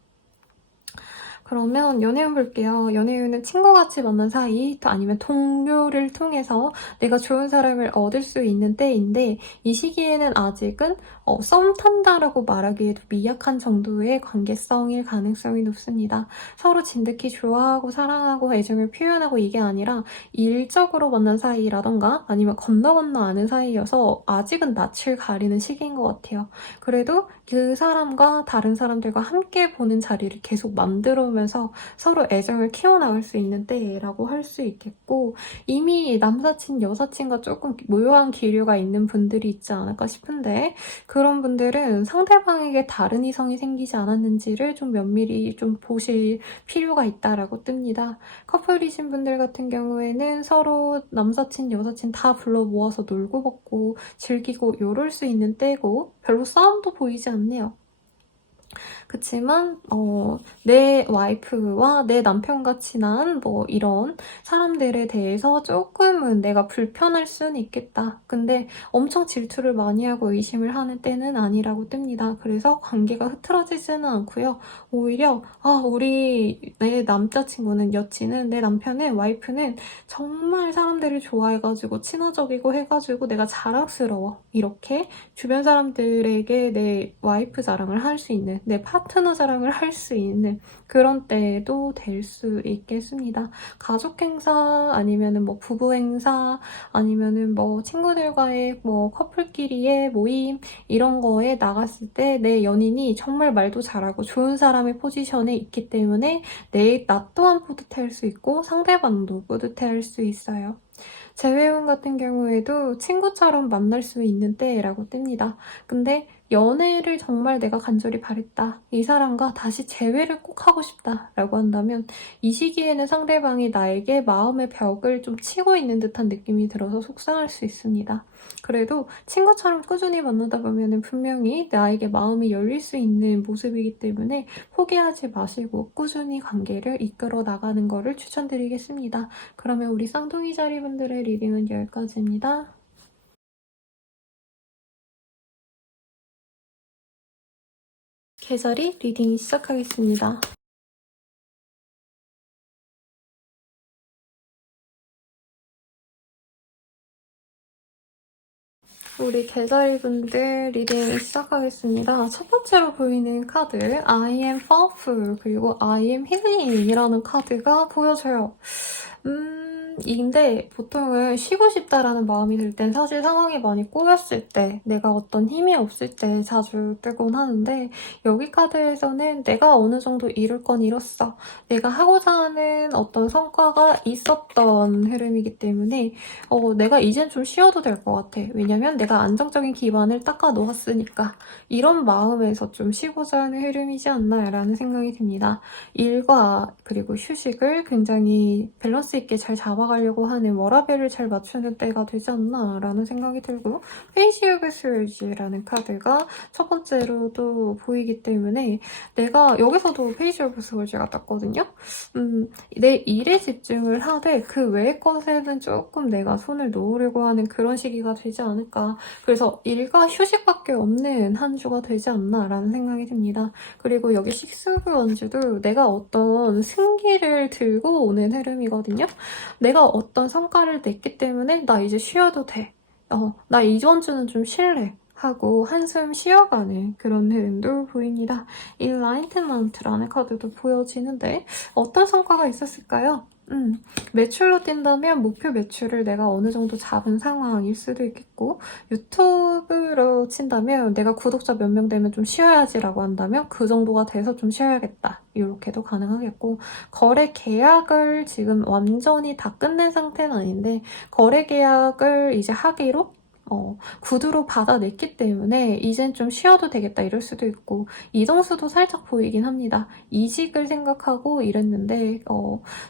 그러면 연애운 볼게요. 연애운은 친구같이 만난 사이 아니면 동료를 통해서 내가 좋은 사람을 얻을 수 있는 때인데 이 시기에는 아직은 썸 탄다라고 말하기에도 미약한 정도의 관계성일 가능성이 높습니다. 서로 진득히 좋아하고 사랑하고 애정을 표현하고 이게 아니라 일적으로 만난 사이라던가 아니면 건너 아는 사이여서 아직은 낯을 가리는 시기인 것 같아요. 그래도 그 사람과 다른 사람들과 함께 보는 자리를 계속 만들어오면서 서로 애정을 키워나갈 수 있는 때라고 할 수 있겠고 이미 남사친, 여사친과 조금 모호한 기류가 있는 분들이 있지 않을까 싶은데 그런 분들은 상대방에게 다른 이성이 생기지 않았는지를 좀 면밀히 좀 보실 필요가 있다라고 뜹니다. 커플이신 분들 같은 경우에는 서로 남사친, 여사친 다 불러 모아서 놀고 먹고 즐기고 요럴 수 있는 때고 별로 싸움도 보이지 않네요. 그치만 내 와이프와 내 남편과 친한 뭐 이런 사람들에 대해서 조금은 내가 불편할 수는 있겠다. 근데 엄청 질투를 많이 하고 의심을 하는 때는 아니라고 뜹니다. 그래서 관계가 흐트러지지는 않고요. 오히려 우리 내 남자친구는 여친은 내 남편은 와이프는 정말 사람들을 좋아해가지고 친화적이고 해가지고 내가 자랑스러워. 이렇게 주변 사람들에게 내 와이프 자랑을 할 수 있는 내 파트너 자랑을 할 수 있는 그런 때도 될 수 있겠습니다. 가족 행사 아니면은 뭐 부부 행사 아니면은 뭐 친구들과의 뭐 커플끼리의 모임 이런 거에 나갔을 때 내 연인이 정말 말도 잘하고 좋은 사람의 포지션에 있기 때문에 나 또한 뿌듯해할 수 있고 상대방도 뿌듯해할 수 있어요. 재회원 같은 경우에도 친구처럼 만날 수 있는 때라고 뜹니다. 근데 연애를 정말 내가 간절히 바랬다. 이 사람과 다시 재회를 꼭 하고 싶다. 라고 한다면 이 시기에는 상대방이 나에게 마음의 벽을 좀 치고 있는 듯한 느낌이 들어서 속상할 수 있습니다. 그래도 친구처럼 꾸준히 만나다 보면 분명히 나에게 마음이 열릴 수 있는 모습이기 때문에 포기하지 마시고 꾸준히 관계를 이끌어 나가는 거를 추천드리겠습니다. 그러면 우리 쌍둥이 자리분들의 리딩은 여기까지입니다. 계절이 리딩 시작하겠습니다. 우리 계절이분들 리딩 시작하겠습니다. 첫 번째로 보이는 카드 I am powerful 그리고 I am healing 이라는 카드가 보여져요. 인데 보통은 쉬고 싶다라는 마음이 들 땐 사실 상황이 많이 꼬였을 때, 내가 어떤 힘이 없을 때 자주 뜨곤 하는데, 여기 카드에서는 내가 어느 정도 이룰 건 이뤘어. 내가 하고자 하는 어떤 성과가 있었던 흐름이기 때문에 내가 이젠 좀 쉬어도 될 것 같아. 왜냐면 내가 안정적인 기반을 닦아 놓았으니까. 이런 마음에서 좀 쉬고자 하는 흐름이지 않나라는 생각이 듭니다. 일과 그리고 휴식을 굉장히 밸런스 있게 잘 잡아가려고 하는 워라밸을 잘 맞추는 때가 되지 않나라는 생각이 들고, 페이지 오브 스월즈라는 카드가 첫 번째로도 보이기 때문에 내가 여기서도 페이지 오브 스월즈가 떴거든요. 내 일에 집중을 하되 그 외의 것에는 조금 내가 손을 놓으려고 하는 그런 시기가 되지 않을까. 그래서 일과 휴식밖에 없는 한 주가 되지 않나라는 생각이 듭니다. 그리고 여기 식스 오브 원즈도 내가 어떤 승기를 들고 오는 흐름이거든요. 내가 어떤 성과를 냈기 때문에 나 이제 쉬어도 돼. 나 이번 주는 좀 쉴래. 하고 한숨 쉬어가는 그런 흐름도 보입니다. 인라이트먼트라는 카드도 보여지는데 어떤 성과가 있었을까요? 매출로 뛴다면 목표 매출을 내가 어느 정도 잡은 상황일 수도 있겠고, 유튜브로 친다면 내가 구독자 몇 명 되면 좀 쉬어야지라고 한다면 그 정도가 돼서 좀 쉬어야겠다. 이렇게도 가능하겠고, 거래 계약을 지금 완전히 다 끝낸 상태는 아닌데 거래 계약을 이제 하기로 구두로 받아냈기 때문에 이젠 좀 쉬어도 되겠다 이럴 수도 있고, 이동수도 살짝 보이긴 합니다. 이직을 생각하고 이랬는데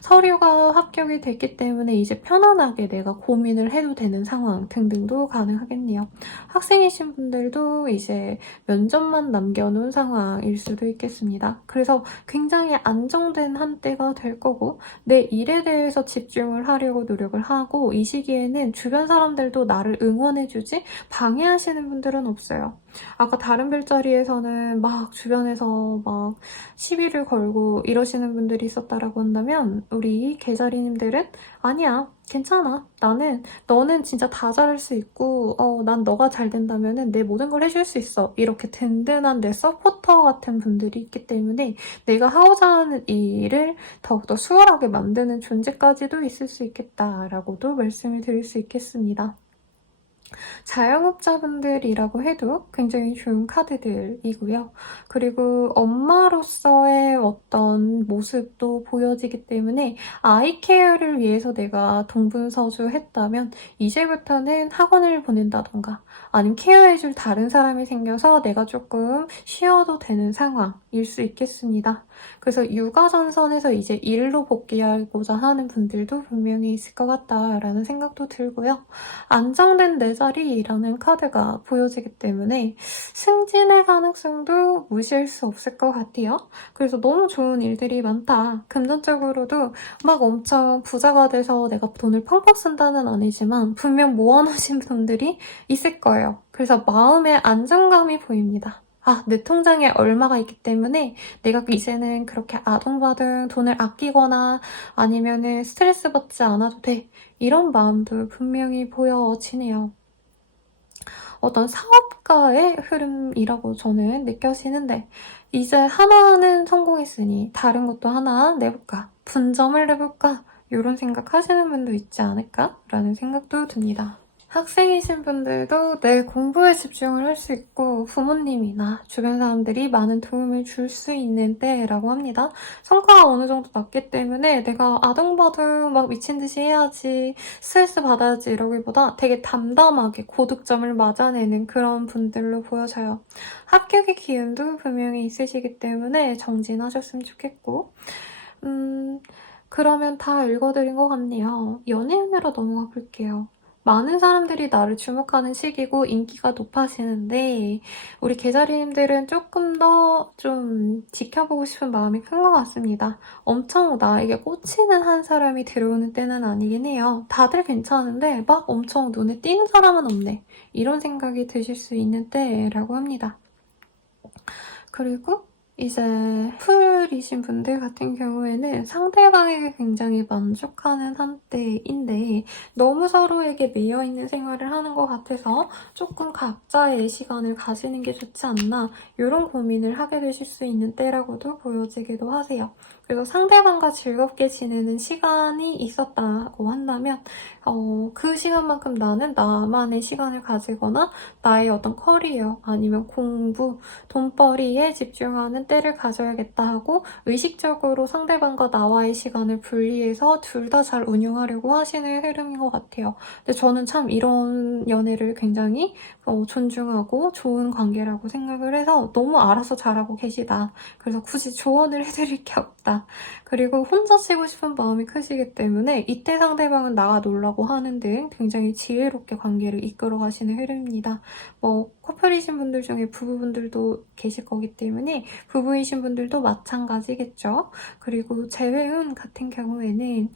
서류가 합격이 됐기 때문에 이제 편안하게 내가 고민을 해도 되는 상황 등등도 가능하겠네요. 학생이신 분들도 이제 면접만 남겨놓은 상황일 수도 있겠습니다. 그래서 굉장히 안정된 한때가 될 거고, 내 일에 대해서 집중을 하려고 노력을 하고, 이 시기에는 주변 사람들도 나를 응원해주지 방해하시는 분들은 없어요. 아까 다른 별자리에서는 막 주변에서 막 시비를 걸고 이러시는 분들이 있었다라고 한다면, 우리 개자리님들은 아니야, 괜찮아. 너는 진짜 다 잘할 수 있고, 난 너가 잘 된다면은 내 모든 걸 해줄 수 있어. 이렇게 든든한 내 서포터 같은 분들이 있기 때문에 내가 하고자 하는 이 일을 더욱더 수월하게 만드는 존재까지도 있을 수 있겠다라고도 말씀을 드릴 수 있겠습니다. 자영업자분들이라고 해도 굉장히 좋은 카드들이고요. 그리고 엄마로서의 어떤 모습도 보여지기 때문에 아이 케어를 위해서 내가 동분서주 했다면 이제부터는 학원을 보낸다던가 아니면 케어해줄 다른 사람이 생겨서 내가 조금 쉬어도 되는 상황일 수 있겠습니다. 그래서 육아전선에서 이제 일로 복귀하고자 하는 분들도 분명히 있을 것 같다라는 생각도 들고요. 안정된 내 자리라는 카드가 보여지기 때문에 승진의 가능성도 무시할 수 없을 것 같아요. 그래서 너무 좋은 일들이 많다. 금전적으로도 막 엄청 부자가 돼서 내가 돈을 펑펑 쓴다는 아니지만 분명 모아놓으신 분들이 있을 거예요. 그래서 마음의 안정감이 보입니다. 내 통장에 얼마가 있기 때문에 내가 이제는 그렇게 아둥바둥 돈을 아끼거나 아니면은 스트레스 받지 않아도 돼. 이런 마음도 분명히 보여지네요. 어떤 사업가의 흐름이라고 저는 느껴지는데, 이제 하나는 성공했으니 다른 것도 하나 내볼까? 분점을 내볼까? 이런 생각 하시는 분도 있지 않을까라는 생각도 듭니다. 학생이신 분들도 내 공부에 집중을 할 수 있고 부모님이나 주변 사람들이 많은 도움을 줄 수 있는 때라고 합니다. 성과가 어느 정도 났기 때문에 내가 아등바등 막 미친 듯이 해야지, 스트레스 받아야지 이러기보다 되게 담담하게 고득점을 맞아내는 그런 분들로 보여져요. 합격의 기운도 분명히 있으시기 때문에 정진하셨으면 좋겠고, 그러면 다 읽어드린 것 같네요. 연애운으로 넘어가 볼게요. 많은 사람들이 나를 주목하는 시기고 인기가 높아지는데 우리 개자리님들은 조금 더 좀 지켜보고 싶은 마음이 큰 것 같습니다. 엄청 나에게 꽂히는 한 사람이 들어오는 때는 아니긴 해요. 다들 괜찮은데 막 엄청 눈에 띄는 사람은 없네. 이런 생각이 드실 수 있는 때라고 합니다. 그리고 이제 풀이신 분들 같은 경우에는 상대방에게 굉장히 만족하는 한때인데 너무 서로에게 매여있는 생활을 하는 것 같아서 조금 각자의 시간을 가지는 게 좋지 않나 이런 고민을 하게 되실 수 있는 때라고도 보여지기도 하세요. 그래서 상대방과 즐겁게 지내는 시간이 있었다고 한다면 그 시간만큼 나는 나만의 시간을 가지거나 나의 어떤 커리어 아니면 공부, 돈벌이에 집중하는 때를 가져야겠다 하고 의식적으로 상대방과 나와의 시간을 분리해서 둘 다 잘 운영하려고 하시는 흐름인 것 같아요. 근데 저는 참 이런 연애를 굉장히 존중하고 좋은 관계라고 생각을 해서 너무 알아서 잘하고 계시다. 그래서 굳이 조언을 해드릴 게 없다. 그리고 혼자 쉬고 싶은 마음이 크시기 때문에 이때 상대방은 나가 놀라고 하는 등 굉장히 지혜롭게 관계를 이끌어 가시는 흐름입니다. 커플이신 분들 중에 부부분들도 계실 거기 때문에 부부이신 분들도 마찬가지겠죠. 그리고 재회운 같은 경우에는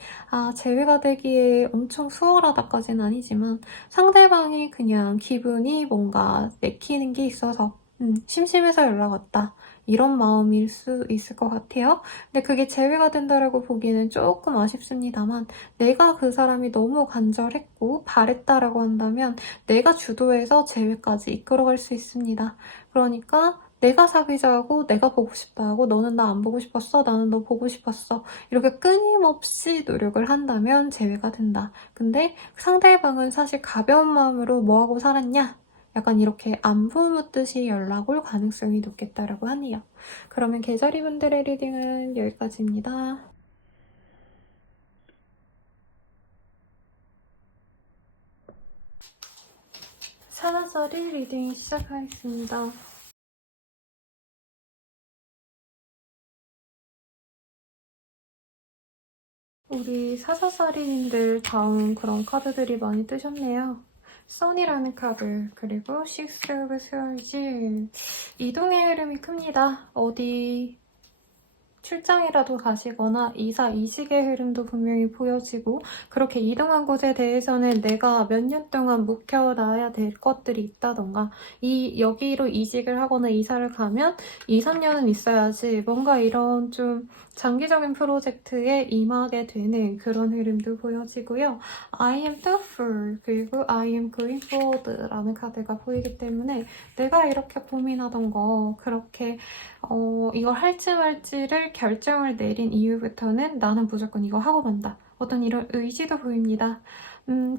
재회가 되기에 엄청 수월하다까지는 아니지만 상대방이 그냥 기분이 뭔가 내키는 게 있어서 심심해서 연락 왔다. 이런 마음일 수 있을 것 같아요. 근데 그게 재회가 된다라고 보기에는 조금 아쉽습니다만 내가 그 사람이 너무 간절했고 바랬다라고 한다면 내가 주도해서 재회까지 이끌어갈 수 있습니다. 그러니까 내가 사귀자고 내가 보고 싶다고 너는 나 안 보고 싶었어 나는 너 보고 싶었어 이렇게 끊임없이 노력을 한다면 재회가 된다. 근데 상대방은 사실 가벼운 마음으로 뭐하고 살았냐? 약간 이렇게 안부 묻듯이 연락 올 가능성이 높겠다라고 하네요. 그러면 계절이 분들의 리딩은 여기까지입니다. 사라서리 리딩 시작하겠습니다. 우리 사사사리님들 다음 그런 카드들이 많이 뜨셨네요. 선이라는 카드, 그리고 식스 오브 스월즈. 이동의 흐름이 큽니다. 어디 출장이라도 가시거나 이사 이직의 흐름도 분명히 보여지고 그렇게 이동한 곳에 대해서는 내가 몇 년 동안 묵혀놔야 될 것들이 있다던가 여기로 이직을 하거나 이사를 가면 2, 3년은 있어야지 뭔가 이런 좀 장기적인 프로젝트에 임하게 되는 그런 흐름도 보여지고요. I am thoughtful 그리고 I am going forward라는 카드가 보이기 때문에 내가 이렇게 고민하던 거 그렇게 이걸 할지 말지를 결정을 내린 이후부터는 나는 무조건 이거 하고 만다. 어떤 이런 의지도 보입니다.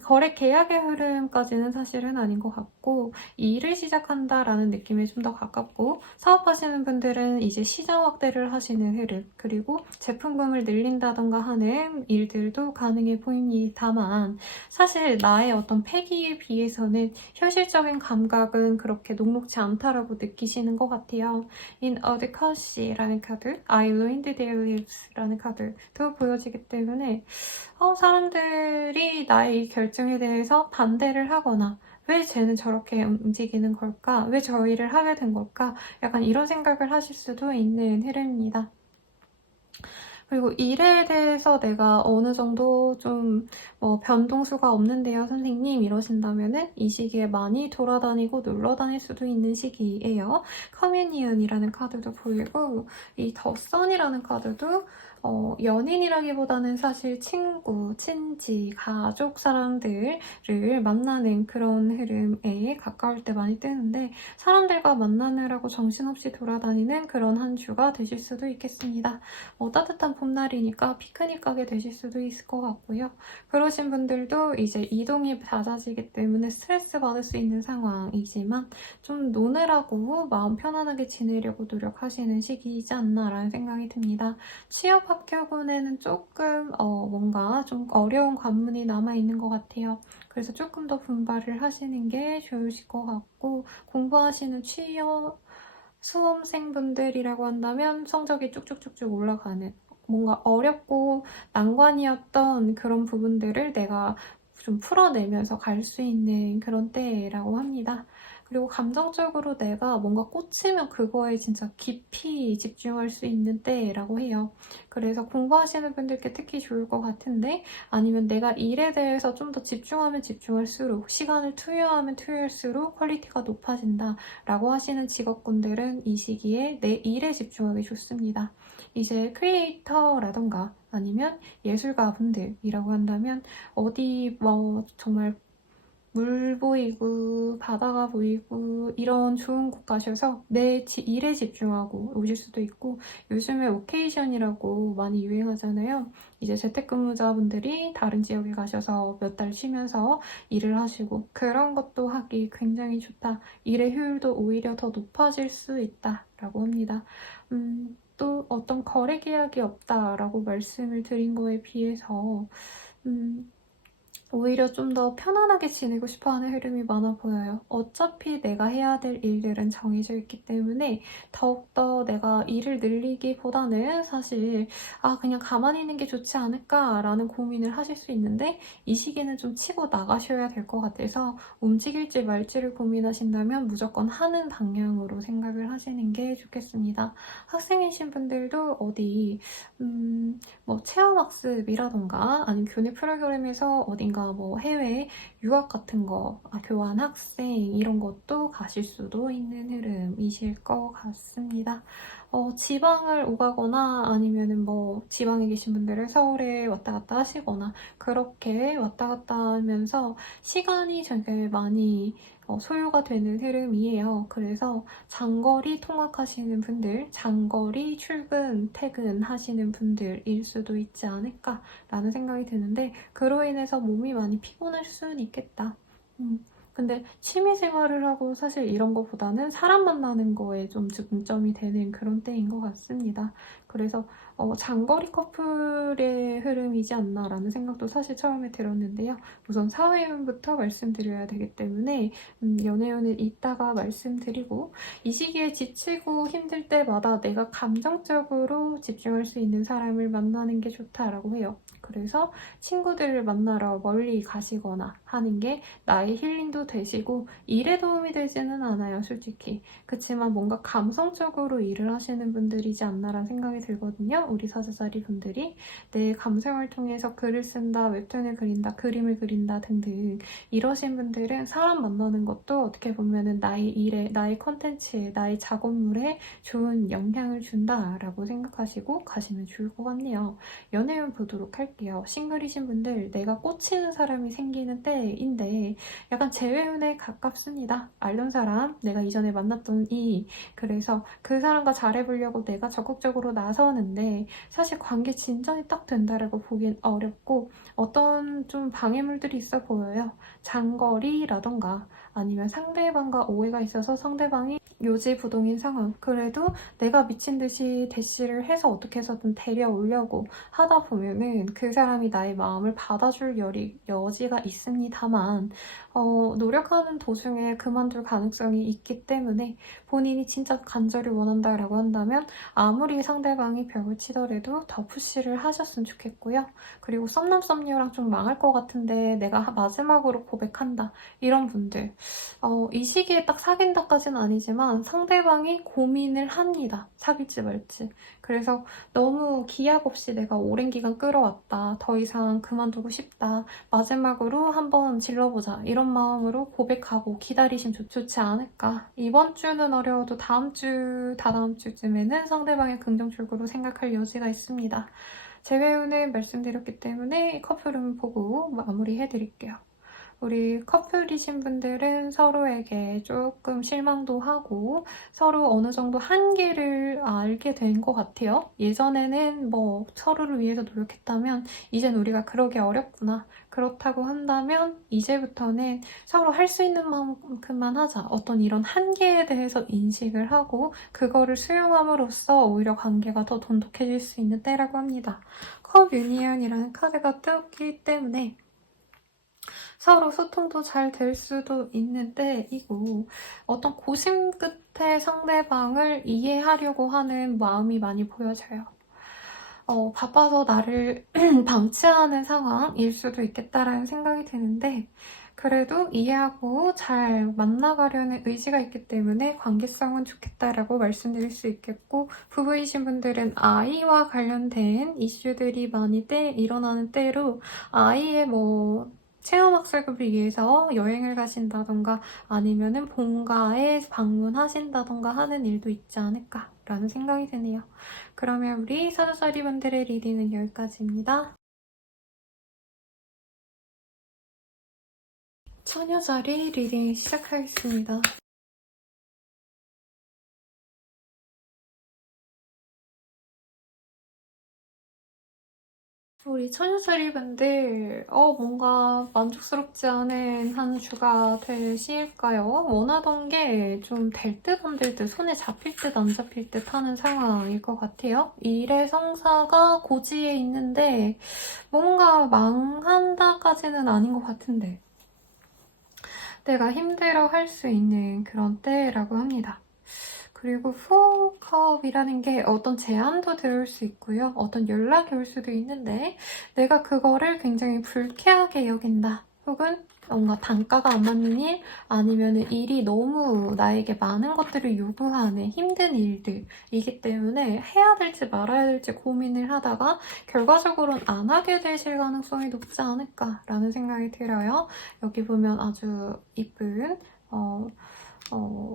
거래 계약의 흐름까지는 사실은 아닌 것 같고 일을 시작한다라는 느낌에 좀 더 가깝고 사업하시는 분들은 이제 시장 확대를 하시는 흐름 그리고 제품군을 늘린다던가 하는 일들도 가능해 보입니다만 사실 나의 어떤 패기에 비해서는 현실적인 감각은 그렇게 녹록지 않다라고 느끼시는 것 같아요. In Adequacy라는 카드, I ruined their lives라는 카드도 보여지기 때문에 사람들이 나의 이 결정에 대해서 반대를 하거나 왜 쟤는 저렇게 움직이는 걸까? 왜 저 일을 하게 된 걸까? 약간 이런 생각을 하실 수도 있는 흐름입니다. 그리고 일에 대해서 내가 어느 정도 좀 변동수가 없는데요, 선생님 이러신다면은 이 시기에 많이 돌아다니고 놀러 다닐 수도 있는 시기예요. 커뮤니언이라는 카드도 보이고 이 더 선이라는 카드도 연인이라기보다는 사실 친구, 친지, 가족 사람들을 만나는 그런 흐름에 가까울 때 많이 뜨는데 사람들과 만나느라고 정신없이 돌아다니는 그런 한 주가 되실 수도 있겠습니다. 따뜻한 봄날이니까 피크닉 가게 되실 수도 있을 것 같고요. 그러신 분들도 이제 이동이 잦아지기 때문에 스트레스 받을 수 있는 상황이지만 좀 노느라고 마음 편안하게 지내려고 노력하시는 시기이지 않나라는 생각이 듭니다. 취업 합격운에는 조금 뭔가 좀 어려운 관문이 남아있는 것 같아요. 그래서 조금 더 분발을 하시는 게 좋으실 것 같고 공부하시는 수험생분들이라고 한다면 성적이 쭉쭉쭉쭉 올라가는 뭔가 어렵고 난관이었던 그런 부분들을 내가 좀 풀어내면서 갈 수 있는 그런 때라고 합니다. 그리고 감정적으로 내가 뭔가 꽂히면 그거에 진짜 깊이 집중할 수 있는 때라고 해요. 그래서 공부하시는 분들께 특히 좋을 것 같은데 아니면 내가 일에 대해서 좀 더 집중하면 집중할수록 시간을 투여하면 투여할수록 퀄리티가 높아진다 라고 하시는 직업군들은 이 시기에 내 일에 집중하기 좋습니다. 이제 크리에이터라던가 아니면 예술가분들이라고 한다면 어디 정말 물 보이고 바다가 보이고 이런 좋은 곳 가셔서 내 일에 집중하고 오실 수도 있고, 요즘에 오케이션이라고 많이 유행하잖아요. 이제 재택근무자분들이 다른 지역에 가셔서 몇 달 쉬면서 일을 하시고, 그런 것도 하기 굉장히 좋다. 일의 효율도 오히려 더 높아질 수 있다라고 합니다. 또 어떤 거래 계약이 없다라고 말씀을 드린 거에 비해서 오히려 좀 더 편안하게 지내고 싶어하는 흐름이 많아 보여요. 어차피 내가 해야 될 일들은 정해져 있기 때문에 더욱더 내가 일을 늘리기보다는 사실 그냥 가만히 있는 게 좋지 않을까라는 고민을 하실 수 있는데, 이 시기는 좀 치고 나가셔야 될 것 같아서 움직일지 말지를 고민하신다면 무조건 하는 방향으로 생각을 하시는 게 좋겠습니다. 학생이신 분들도 어디 뭐 체험학습이라던가 아니면 교내 프로그램에서 어딘가 뭐 해외 유학 같은 거, 교환 학생 이런 것도 가실 수도 있는 흐름이실 것 같습니다. 지방을 오가거나 아니면은 뭐 지방에 계신 분들은 서울에 왔다 갔다 하시거나 그렇게 왔다 갔다 하면서 시간이 되게 많이 소요가 되는 흐름이에요. 그래서 장거리 통학하시는 분들, 장거리 출근, 퇴근 하시는 분들일 수도 있지 않을까라는 생각이 드는데, 그로 인해서 몸이 많이 피곤할 수는 있겠다. 근데 취미생활을 하고 사실 이런 거보다는 사람 만나는 거에 좀 중점이 되는 그런 때인 것 같습니다. 그래서 장거리 커플의 흐름이지 않나라는 생각도 사실 처음에 들었는데요. 우선 사회운부터 말씀드려야 되기 때문에 연애운은 이따가 말씀드리고, 이 시기에 지치고 힘들 때마다 내가 감정적으로 집중할 수 있는 사람을 만나는 게 좋다라고 해요. 그래서 친구들을 만나러 멀리 가시거나 하는 게 나의 힐링도 되시고 일에 도움이 되지는 않아요, 솔직히. 그치만 뭔가 감성적으로 일을 하시는 분들이지 않나라는 생각이 들거든요. 우리 사자자리 분들이 내 감성을 통해서 글을 쓴다, 웹툰을 그린다, 그림을 그린다 등등 이러신 분들은 사람 만나는 것도 어떻게 보면은 나의 일에, 나의 컨텐츠에, 나의 작업물에 좋은 영향을 준다라고 생각하시고 가시면 좋을 것 같네요. 연애운 보도록 할게요. 싱글이신 분들, 내가 꽂히는 사람이 생기는 때인데 약간 재회운에 가깝습니다. 알던 사람, 내가 이전에 만났던 그래서 그 사람과 잘해보려고 내가 적극적으로 나서는데 사실 관계 진전이 딱 된다라고 보긴 어렵고, 어떤 좀 방해물들이 있어 보여요. 장거리라던가 아니면 상대방과 오해가 있어서 상대방이 요지부동인 상황. 그래도 내가 미친 듯이 대시를 해서 어떻게 해서든 데려오려고 하다 보면은 그 사람이 나의 마음을 받아줄 여지가 있습니다만, 노력하는 도중에 그만둘 가능성이 있기 때문에 본인이 진짜 간절히 원한다라고 한다면 아무리 상대방이 벽을 치더라도 더 푸시를 하셨으면 좋겠고요. 그리고 썸남 썸녀랑 좀 망할 것 같은데 내가 마지막으로 고백한다, 이런 분들, 이 시기에 딱 사귄다까지는 아니지만 상대방이 고민을 합니다. 사귈지 말지. 그래서 너무 기약 없이 내가 오랜 기간 끌어왔다, 더 이상 그만두고 싶다, 마지막으로 한번 질러보자, 이런 마음으로 고백하고 기다리시면 좋지 않을까. 이번 주는 어려워도 다음 주, 다다음 주쯤에는 상대방의 긍정적으로 생각할 여지가 있습니다. 재회운을 말씀드렸기 때문에 커플은 보고 마무리해드릴게요. 우리 커플이신 분들은 서로에게 조금 실망도 하고 서로 어느 정도 한계를 알게 된 것 같아요. 예전에는 뭐 서로를 위해서 노력했다면 이젠 우리가 그러기 어렵구나. 그렇다고 한다면 이제부터는 서로 할 수 있는 만큼만 하자. 어떤 이런 한계에 대해서 인식을 하고 그거를 수용함으로써 오히려 관계가 더 돈독해질 수 있는 때라고 합니다. 컵 유니언이라는 카드가 뜨기 때문에 서로 소통도 잘 될 수도 있는 때이고, 어떤 고심 끝에 상대방을 이해하려고 하는 마음이 많이 보여져요. 바빠서 나를 방치하는 상황일 수도 있겠다라는 생각이 드는데, 그래도 이해하고 잘 만나가려는 의지가 있기 때문에 관계성은 좋겠다라고 말씀드릴 수 있겠고, 부부이신 분들은 아이와 관련된 이슈들이 많이 일어나는 때로 아이의 뭐 체험학습을 위해서 여행을 가신다던가 아니면은 본가에 방문하신다던가 하는 일도 있지 않을까라는 생각이 드네요. 그러면 우리 사주자리 분들의 리딩은 여기까지입니다. 처녀자리 리딩 시작하겠습니다. 우리 처녀자리 분들 뭔가 만족스럽지 않은 한 주가 되실까요? 원하던 게 좀 될 듯 안 될 듯, 손에 잡힐 듯 안 잡힐 듯 하는 상황일 것 같아요. 일의 성사가 고지에 있는데 뭔가 망한다까지는 아닌 것 같은데 내가 힘들어할 수 있는 그런 때라고 합니다. 그리고 후컵이라는 게 어떤 제안도 들을 수 있고요. 어떤 연락이 올 수도 있는데 내가 그거를 굉장히 불쾌하게 여긴다. 혹은 뭔가 단가가 안 맞는 일, 아니면 일이 너무 나에게 많은 것들을 요구하는 힘든 일들이기 때문에 해야 될지 말아야 될지 고민을 하다가 결과적으로는 안 하게 되실 가능성이 높지 않을까라는 생각이 들어요. 여기 보면 아주 이쁜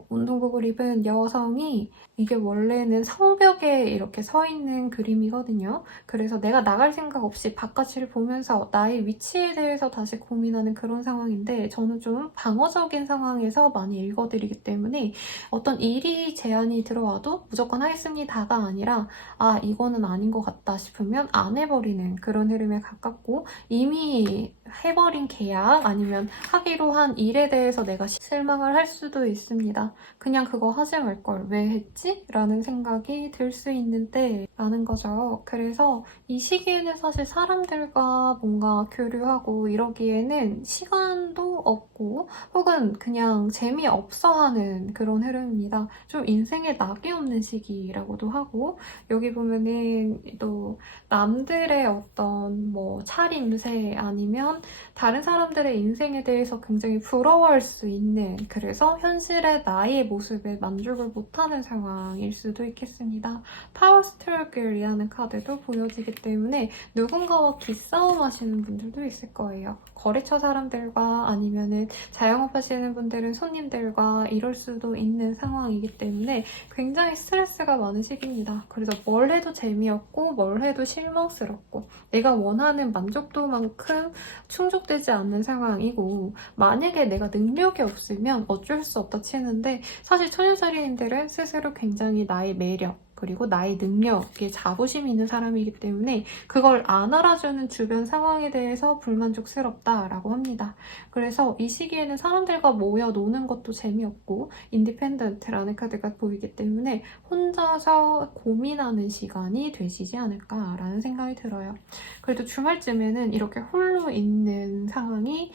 운동복을 입은 여성이 이게 원래는 성벽에 이렇게 서 있는 그림이거든요. 그래서 내가 나갈 생각 없이 바깥을 보면서 나의 위치에 대해서 다시 고민하는 그런 상황인데 저는 좀 방어적인 상황에서 많이 읽어드리기 때문에 어떤 일이 제안이 들어와도 무조건 하겠습니다가 아니라 아 이거는 아닌 것 같다 싶으면 안 해버리는 그런 흐름에 가깝고 이미 해버린 계약 아니면 하기로 한 일에 대해서 내가 실망을 할 수도 있습니다. 그냥 그거 하지 말 걸 왜 했지? 라는 생각이 들 수 있는데 라는 거죠. 그래서 이 시기에는 사실 사람들과 뭔가 교류하고 이러기에는 시간도 없고 혹은 그냥 재미없어 하는 그런 흐름입니다. 좀 인생에 낙이 없는 시기라고도 하고 여기 보면은 또 남들의 어떤 뭐 차림새 아니면 다른 사람들의 인생에 대해서 굉장히 부러워할 수 있는 그래서 현실의 나의 모습에 만족을 못하는 상황일 수도 있겠습니다. 파워 스트러글이라는 카드도 보여지기 때문에 누군가와 기싸움 하시는 분들도 있을 거예요. 거래처 사람들과 아니면은 자영업 하시는 분들은 손님들과 이럴 수도 있는 상황이기 때문에 굉장히 스트레스가 많은 시기입니다. 그래서 뭘 해도 재미없고 뭘 해도 실망스럽고 내가 원하는 만족도만큼 충족되지 않는 상황이고 만약에 내가 능력이 없으면 어쩔 수 없다 치는데 사실 처녀자리인들은 스스로 굉장히 나의 매력 그리고 나의 능력에 자부심이 있는 사람이기 때문에 그걸 안 알아주는 주변 상황에 대해서 불만족스럽다라고 합니다. 그래서 이 시기에는 사람들과 모여 노는 것도 재미없고 인디펜던트라는 카드가 보이기 때문에 혼자서 고민하는 시간이 되시지 않을까라는 생각이 들어요. 그래도 주말쯤에는 이렇게 홀로 있는 상황이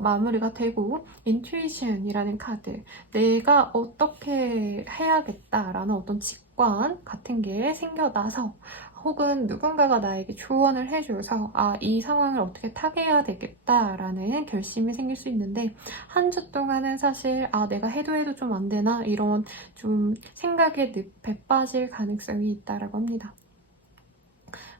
마무리가 되고 인투이션이라는 카드 내가 어떻게 해야겠다라는 어떤 직관 같은 게 생겨나서 혹은 누군가가 나에게 조언을 해줘서 아, 이 상황을 어떻게 타개해야 되겠다라는 결심이 생길 수 있는데 한 주 동안은 사실 아, 내가 해도 좀 안 되나 이런 좀 생각의 늪에 빠질 가능성이 있다라고 합니다.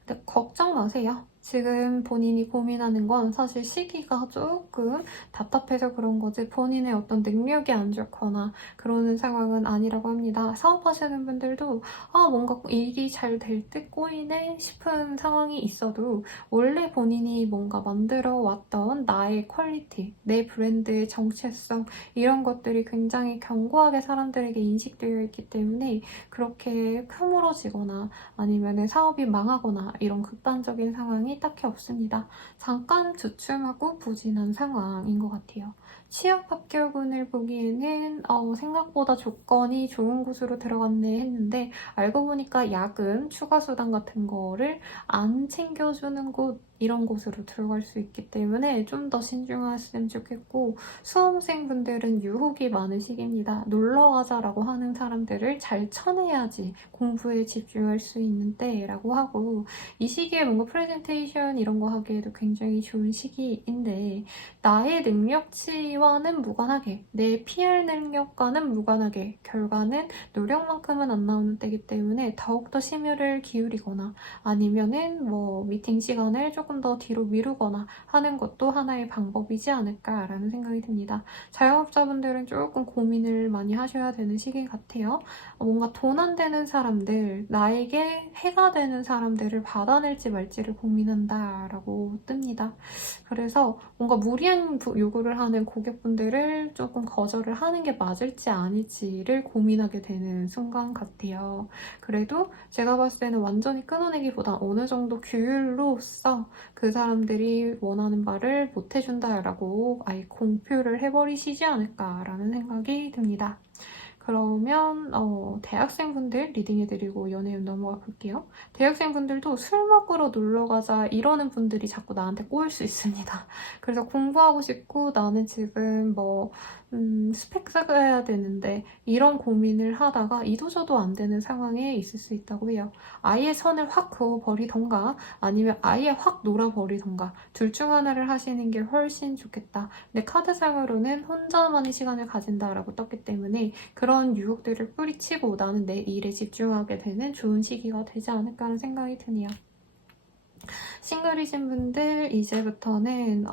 근데 걱정 마세요. 지금 본인이 고민하는 건 사실 시기가 조금 답답해서 그런 거지 본인의 어떤 능력이 안 좋거나 그러는 상황은 아니라고 합니다. 사업하시는 분들도 아 뭔가 일이 잘 될 듯 꼬이네 싶은 상황이 있어도 원래 본인이 뭔가 만들어 왔던 나의 퀄리티, 내 브랜드의 정체성 이런 것들이 굉장히 견고하게 사람들에게 인식되어 있기 때문에 그렇게 흐물어지거나 아니면 사업이 망하거나 이런 극단적인 상황이 딱히 없습니다. 잠깐 주춤하고 부진한 상황인 것 같아요. 취업 합격운을 보기에는 생각보다 조건이 좋은 곳으로 들어갔네 했는데 알고 보니까 야근, 추가 수당 같은 거를 안 챙겨주는 곳 이런 곳으로 들어갈 수 있기 때문에 좀 더 신중하시면 좋겠고 수험생분들은 유혹이 많은 시기입니다. 놀러 가자라고 하는 사람들을 잘 쳐내야지 공부에 집중할 수 있는 때라고 하고 이 시기에 뭔가 프레젠테이션 이런 거 하기에도 굉장히 좋은 시기인데 나의 능력치와는 무관하게 내 PR 능력과는 무관하게 결과는 노력만큼은 안 나오는 때이기 때문에 더욱더 심혈을 기울이거나 아니면은 뭐 미팅 시간을 조금 더 뒤로 미루거나 하는 것도 하나의 방법이지 않을까라는 생각이 듭니다. 자영업자분들은 조금 고민을 많이 하셔야 되는 시기 같아요. 뭔가 돈 안 되는 사람들, 나에게 해가 되는 사람들을 받아낼지 말지를 고민한다라고 뜹니다. 그래서 뭔가 무리한 요구를 하는 고객분들을 조금 거절을 하는 게 맞을지 아닐지를 고민하게 되는 순간 같아요. 그래도 제가 봤을 때는 완전히 끊어내기보다 어느 정도 규율로서 그 사람들이 원하는 바를 못 해준다라고 아예 공표를 해버리시지 않을까라는 생각이 듭니다. 그러면 대학생분들 리딩해드리고 연애운 넘어가 볼게요. 대학생분들도 술 먹으러 놀러가자 이러는 분들이 자꾸 나한테 꼬일 수 있습니다. 그래서 공부하고 싶고 나는 지금 스펙 쌓아야 되는데 이런 고민을 하다가 이도저도 안 되는 상황에 있을 수 있다고 해요. 아예 선을 확 그어버리던가 아니면 아예 확 놀아버리던가 둘 중 하나를 하시는 게 훨씬 좋겠다. 근데 카드상으로는 혼자만의 시간을 가진다라고 떴기 때문에 그런 유혹들을 뿌리치고 나는 내 일에 집중하게 되는 좋은 시기가 되지 않을까 하는 생각이 드네요. 싱글이신 분들 이제부터는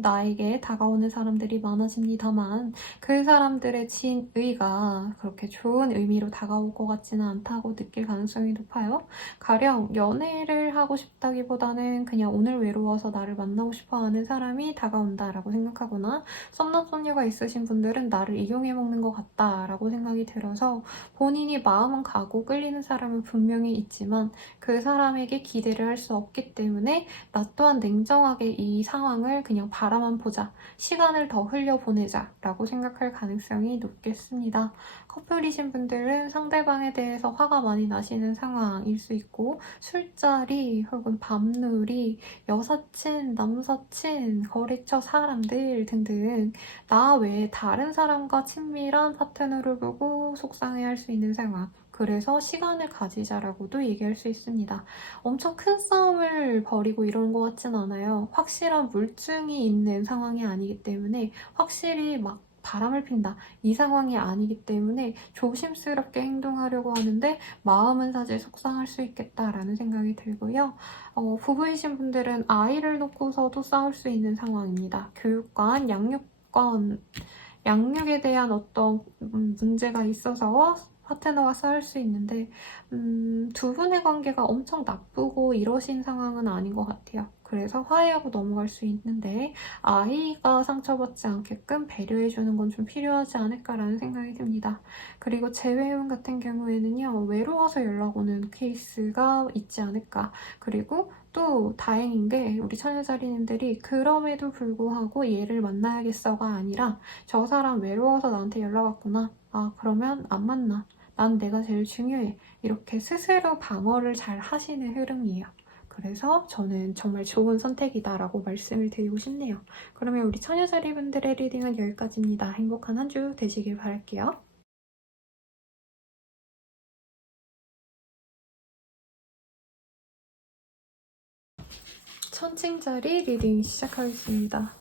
나에게 다가오는 사람들이 많아집니다만 그 사람들의 진의가 그렇게 좋은 의미로 다가올 것 같지는 않다고 느낄 가능성이 높아요. 가령 연애를 하고 싶다기보다는 그냥 오늘 외로워서 나를 만나고 싶어하는 사람이 다가온다라고 생각하거나 썸남썸녀가 있으신 분들은 나를 이용해먹는 것 같다라고 생각이 들어서 본인이 마음은 가고 끌리는 사람은 분명히 있지만 그 사람에게 기대를 할 수 없기 때문에 나 또한 냉정하게 이 상황을 그냥 바라만 보자, 시간을 더 흘려보내자 라고 생각할 가능성이 높겠습니다. 커플이신 분들은 상대방에 대해서 화가 많이 나시는 상황일 수 있고 술자리 혹은 밤놀이, 여사친, 남사친, 거래처 사람들 등등 나 외에 다른 사람과 친밀한 파트너를 보고 속상해할 수 있는 상황, 그래서 시간을 가지자라고도 얘기할 수 있습니다. 엄청 큰 싸움을 벌이고 이런 것 같진 않아요. 확실한 물증이 있는 상황이 아니기 때문에 확실히 막 바람을 핀다 이 상황이 아니기 때문에 조심스럽게 행동하려고 하는데 마음은 사실 속상할 수 있겠다라는 생각이 들고요. 부부이신 분들은 아이를 놓고서도 싸울 수 있는 상황입니다. 교육관, 양육권, 양육에 대한 어떤 문제가 있어서 파트너가 싸울 수 있는데 두 분의 관계가 엄청 나쁘고 이러신 상황은 아닌 것 같아요. 그래서 화해하고 넘어갈 수 있는데 아이가 상처받지 않게끔 배려해주는 건 좀 필요하지 않을까라는 생각이 듭니다. 그리고 재회운 같은 경우에는요. 외로워서 연락 오는 케이스가 있지 않을까. 그리고 또 다행인 게 우리 처녀자리님들이 그럼에도 불구하고 얘를 만나야겠어가 아니라 저 사람 외로워서 나한테 연락 왔구나. 아 그러면 안 만나. 난 내가 제일 중요해. 이렇게 스스로 방어를 잘 하시는 흐름이에요. 그래서 저는 정말 좋은 선택이다라고 말씀을 드리고 싶네요. 그러면 우리 처녀자리 분들의 리딩은 여기까지입니다. 행복한 한 주 되시길 바랄게요. 천칭자리 리딩 시작하겠습니다.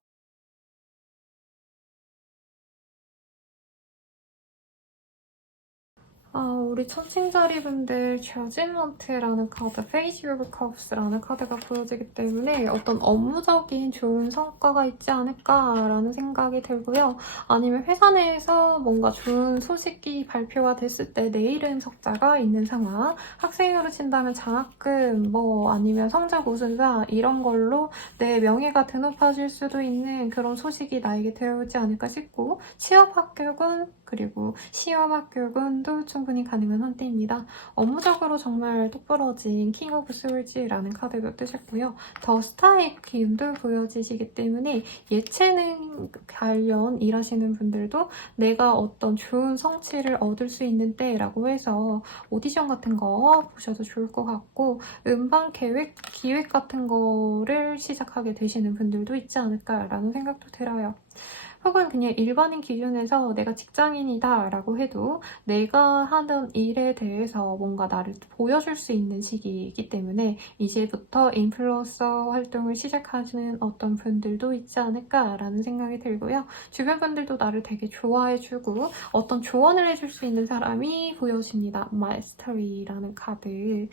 우리 천칭자리분들 저지먼트라는 카드, 페이지 오브 컵스라는 카드가 보여지기 때문에 어떤 업무적인 좋은 성과가 있지 않을까라는 생각이 들고요. 아니면 회사 내에서 뭔가 좋은 소식이 발표가 됐을 때 내 이름 석자가 있는 상황, 학생으로 친다면 장학금, 아니면 성적 우수자 이런 걸로 내 명예가 드높아질 수도 있는 그런 소식이 나에게 들어오지 않을까 싶고 취업 합격은 그리고 시험 합격은도 충분히 가능한 한때입니다. 업무적으로 정말 똑부러진 킹 오브 스월즈라는 카드도 뜨셨고요. 더 스타의 기운도 보여지시기 때문에 예체능 관련 일하시는 분들도 내가 어떤 좋은 성취를 얻을 수 있는 때라고 해서 오디션 같은 거 보셔도 좋을 것 같고 음반 기획 같은 거를 시작하게 되시는 분들도 있지 않을까라는 생각도 들어요. 혹은 그냥 일반인 기준에서 내가 직장인이다 라고 해도 내가 하던 일에 대해서 뭔가 나를 보여줄 수 있는 시기이기 때문에 이제부터 인플루언서 활동을 시작하시는 어떤 분들도 있지 않을까라는 생각이 들고요. 주변 분들도 나를 되게 좋아해주고 어떤 조언을 해줄 수 있는 사람이 보여집니다. 마스터리라는 카드.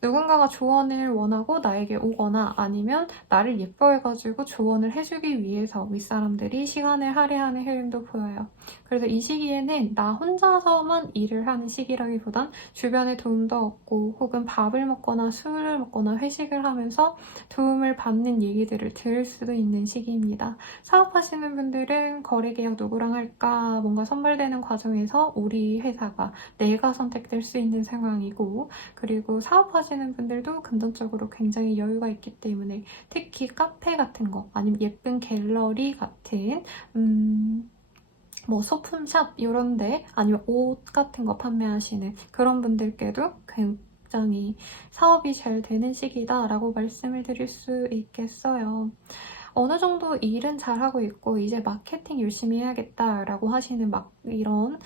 누군가가 조언을 원하고 나에게 오거나 아니면 나를 예뻐해가지고 조언을 해주기 위해서 윗사람들이 시간을 할애하는 흐름도 보여요. 그래서 이 시기에는 나 혼자서만 일을 하는 시기라기보단 주변에 도움도 얻고 혹은 밥을 먹거나 술을 먹거나 회식을 하면서 도움을 받는 얘기들을 들을 수도 있는 시기입니다. 사업하시는 분들은 거래계약 누구랑 할까 뭔가 선발되는 과정에서 우리 회사가 내가 선택될 수 있는 상황이고 그리고 사업하시는 분들도 금전적으로 굉장히 여유가 있기 때문에 특히 카페 같은 거 아니면 예쁜 갤러리 같은 뭐 소품샵 이런데 아니면 옷 같은 거 판매하시는 그런 분들께도 굉장히 사업이 잘 되는 시기다라고 말씀을 드릴 수 있겠어요. 어느 정도 일은 잘하고 있고 이제 마케팅 열심히 해야겠다라고 하시는 막 이런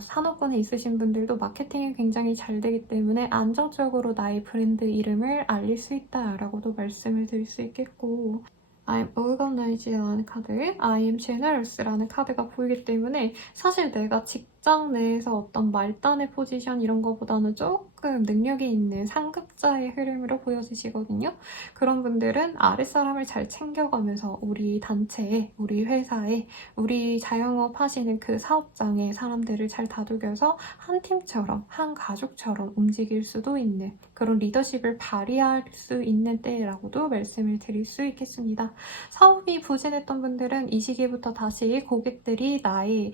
산업군에 있으신 분들도 마케팅이 굉장히 잘 되기 때문에 안정적으로 나의 브랜드 이름을 알릴 수 있다라고도 말씀을 드릴 수 있겠고 I'm organized라는 카드, I am generous라는 카드가 보이기 때문에 사실 내가 직장 내에서 어떤 말단의 포지션 이런 거보다는 조금 능력이 있는 상급자의 흐름으로 보여지시거든요. 그런 분들은 아랫사람을 잘 챙겨가면서 우리 단체에, 우리 회사에, 우리 자영업 하시는 그 사업장에 사람들을 잘 다독여서 한 팀처럼, 한 가족처럼 움직일 수도 있는 그런 리더십을 발휘할 수 있는 때라고도 말씀을 드릴 수 있겠습니다. 사업이 부진했던 분들은 이 시기부터 다시 고객들이 나의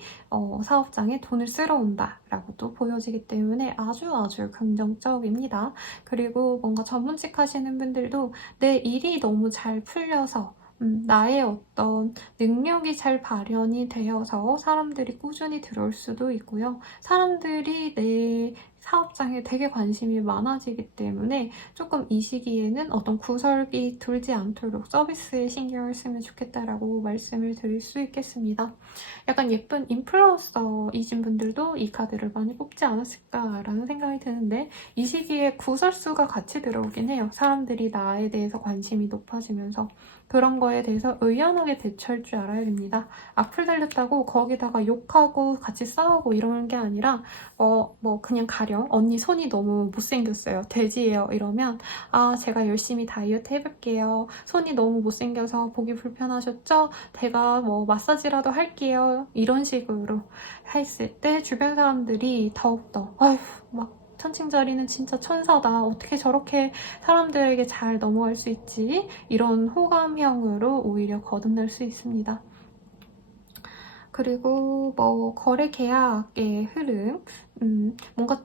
사업장에 돈을 쓰러 온다라고도 보여지기 때문에 아주 긍정적입니다. 그리고 뭔가 전문직 하시는 분들도 내 일이 너무 잘 풀려서 나의 어떤 능력이 잘 발현이 되어서 사람들이 꾸준히 들어올 수도 있고요. 사람들이 내 사업장에 되게 관심이 많아지기 때문에 조금 이 시기에는 어떤 구설이 돌지 않도록 서비스에 신경을 쓰면 좋겠다라고 말씀을 드릴 수 있겠습니다. 약간 예쁜 인플루언서이신 분들도 이 카드를 많이 뽑지 않았을까라는 생각이 드는데 이 시기에 구설수가 같이 들어오긴 해요. 사람들이 나에 대해서 관심이 높아지면서 그런 거에 대해서 의연하게 대처할 줄 알아야 됩니다. 악플 달렸다고 거기다가 욕하고 같이 싸우고 이러는 게 아니라 뭐 그냥 가령 언니 손이 너무 못생겼어요. 돼지예요. 이러면 제가 열심히 다이어트 해볼게요. 손이 너무 못생겨서 보기 불편하셨죠? 제가 뭐 마사지라도 할게요. 이런 식으로 했을 때 주변 사람들이 더욱더 아휴 막 천칭자리는 진짜 천사다. 어떻게 저렇게 사람들에게 잘 넘어갈 수 있지? 이런 호감형으로 오히려 거듭날 수 있습니다. 그리고 뭐 거래 계약의 흐름, 뭔가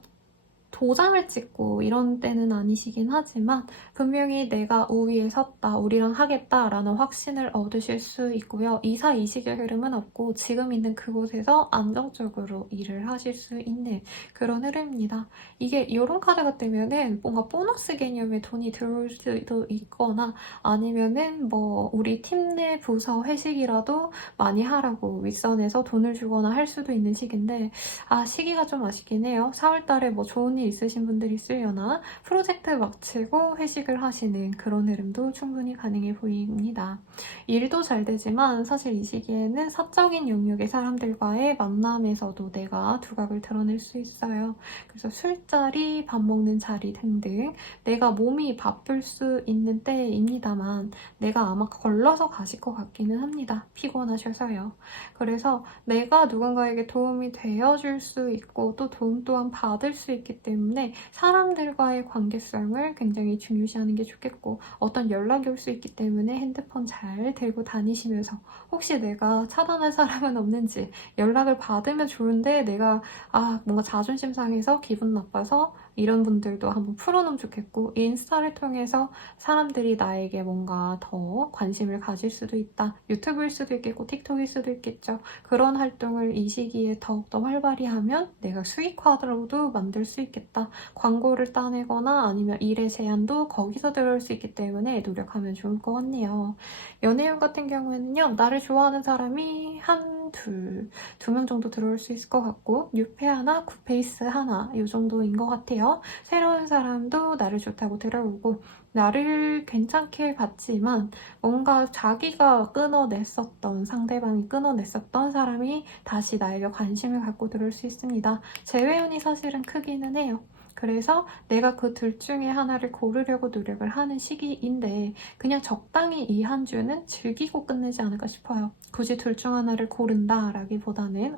도장을 찍고 이런 때는 아니시긴 하지만 분명히 내가 우위에 섰다, 우리랑 하겠다라는 확신을 얻으실 수 있고요. 이사이식의 흐름은 없고 지금 있는 그곳에서 안정적으로 일을 하실 수 있는 그런 흐름입니다. 이게 이런 카드가 뜨면은 뭔가 보너스 개념의 돈이 들어올 수도 있거나 아니면은 뭐 우리 팀 내 부서 회식이라도 많이 하라고 윗선에서 돈을 주거나 할 수도 있는 시기인데 시기가 좀 아쉽긴 해요. 4월달에 뭐 좋은 일 있으신 분들이 있으려나 프로젝트 마치고 회식을 하시는 그런 흐름도 충분히 가능해 보입니다. 일도 잘 되지만 사실 이 시기에는 사적인 영역의 사람들과의 만남에서도 내가 두각을 드러낼 수 있어요. 그래서 술자리, 밥 먹는 자리 등등 내가 몸이 바쁠 수 있는 때입니다만 내가 아마 걸러서 가실 것 같기는 합니다. 피곤하셔서요. 그래서 내가 누군가에게 도움이 되어줄 수 있고 또 도움 또한 받을 수 있기 때문에 사람들과의 관계성을 굉장히 중요시하는 게 좋겠고 어떤 연락이 올 수 있기 때문에 핸드폰 잘 들고 다니시면서 혹시 내가 차단할 사람은 없는지 연락을 받으면 좋은데 내가 뭔가 자존심 상해서 기분 나빠서 이런 분들도 한번 풀어놓으면 좋겠고, 인스타를 통해서 사람들이 나에게 뭔가 더 관심을 가질 수도 있다. 유튜브일 수도 있겠고 틱톡일 수도 있겠죠. 그런 활동을 이 시기에 더욱더 활발히 하면 내가 수익화로도 만들 수 있겠다. 광고를 따내거나 아니면 일의 제안도 거기서 들어올 수 있기 때문에 노력하면 좋을 것 같네요. 연애운 같은 경우에는요, 나를 좋아하는 사람이 두 명 정도 들어올 수 있을 것 같고, 뉴페 하나, 굿페이스 하나, 이 정도인 것 같아요. 새로운 사람도 나를 좋다고 들어오고, 나를 괜찮게 봤지만, 뭔가 자기가 끊어냈었던, 상대방이 끊어냈었던 사람이 다시 나에게 관심을 갖고 들어올 수 있습니다. 재회운이 사실은 크기는 해요. 그래서 내가 그 둘 중에 하나를 고르려고 노력을 하는 시기인데 그냥 적당히 이 한 주는 즐기고 끝내지 않을까 싶어요. 굳이 둘 중 하나를 고른다라기보다는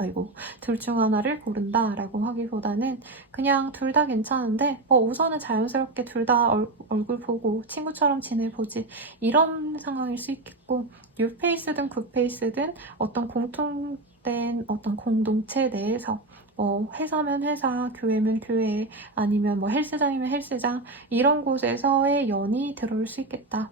둘 중 하나를 고른다라고 하기보다는 그냥 둘 다 괜찮은데 우선은 자연스럽게 둘 다 얼굴 보고 친구처럼 지내보지 이런 상황일 수 있겠고 뉴페이스든 굿페이스든 어떤 공통된 어떤 공동체 내에서 회사면 회사, 교회면 교회, 아니면 헬스장이면 헬스장, 이런 곳에서의 연이 들어올 수 있겠다.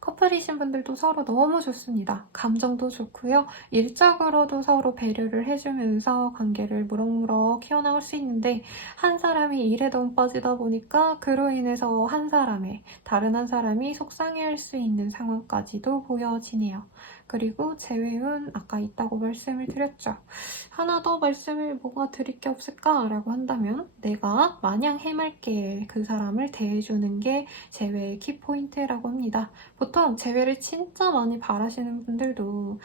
커플이신 분들도 서로 너무 좋습니다. 감정도 좋고요. 일적으로도 서로 배려를 해주면서 관계를 무럭무럭 키워나갈 수 있는데 한 사람이 일에 너무 빠지다 보니까 그로 인해서 다른 한 사람이 속상해할 수 있는 상황까지도 보여지네요. 그리고 재회운 아까 있다고 말씀을 드렸죠. 하나 더 말씀을 뭐가 드릴 게 없을까라고 한다면 내가 마냥 해맑게 그 사람을 대해주는 게 재회의 키포인트라고 합니다. 보통 재회를 진짜 많이 바라시는 분들도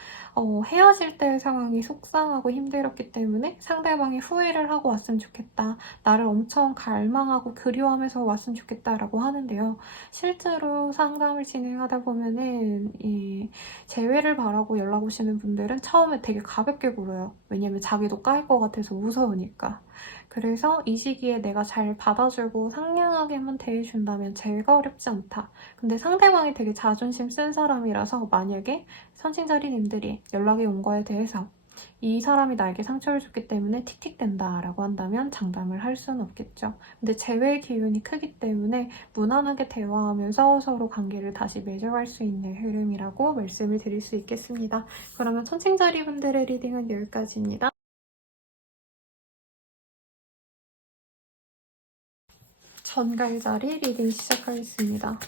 헤어질 때의 상황이 속상하고 힘들었기 때문에 상대방이 후회를 하고 왔으면 좋겠다. 나를 엄청 갈망하고 그리워하면서 왔으면 좋겠다라고 하는데요. 실제로 상담을 진행하다 보면은 이 재회를 바라고 연락 오시는 분들은 처음에 되게 가볍게 굴어요. 왜냐면 자기도 까일 것 같아서 무서우니까. 그래서 이 시기에 내가 잘 받아주고 상냥하게만 대해준다면 재회가 어렵지 않다. 근데 상대방이 되게 자존심 센 사람이라서 만약에 선친자리님들이 연락이 온 거에 대해서 이 사람이 나에게 상처를 줬기 때문에 틱틱댄다 라고 한다면 장담을 할 수는 없겠죠. 근데 재회의 기운이 크기 때문에 무난하게 대화하면서 서로 관계를 다시 맺어갈 수 있는 흐름이라고 말씀을 드릴 수 있겠습니다. 그러면 천칭자리 분들의 리딩은 여기까지입니다. 전갈자리 리딩 시작하겠습니다.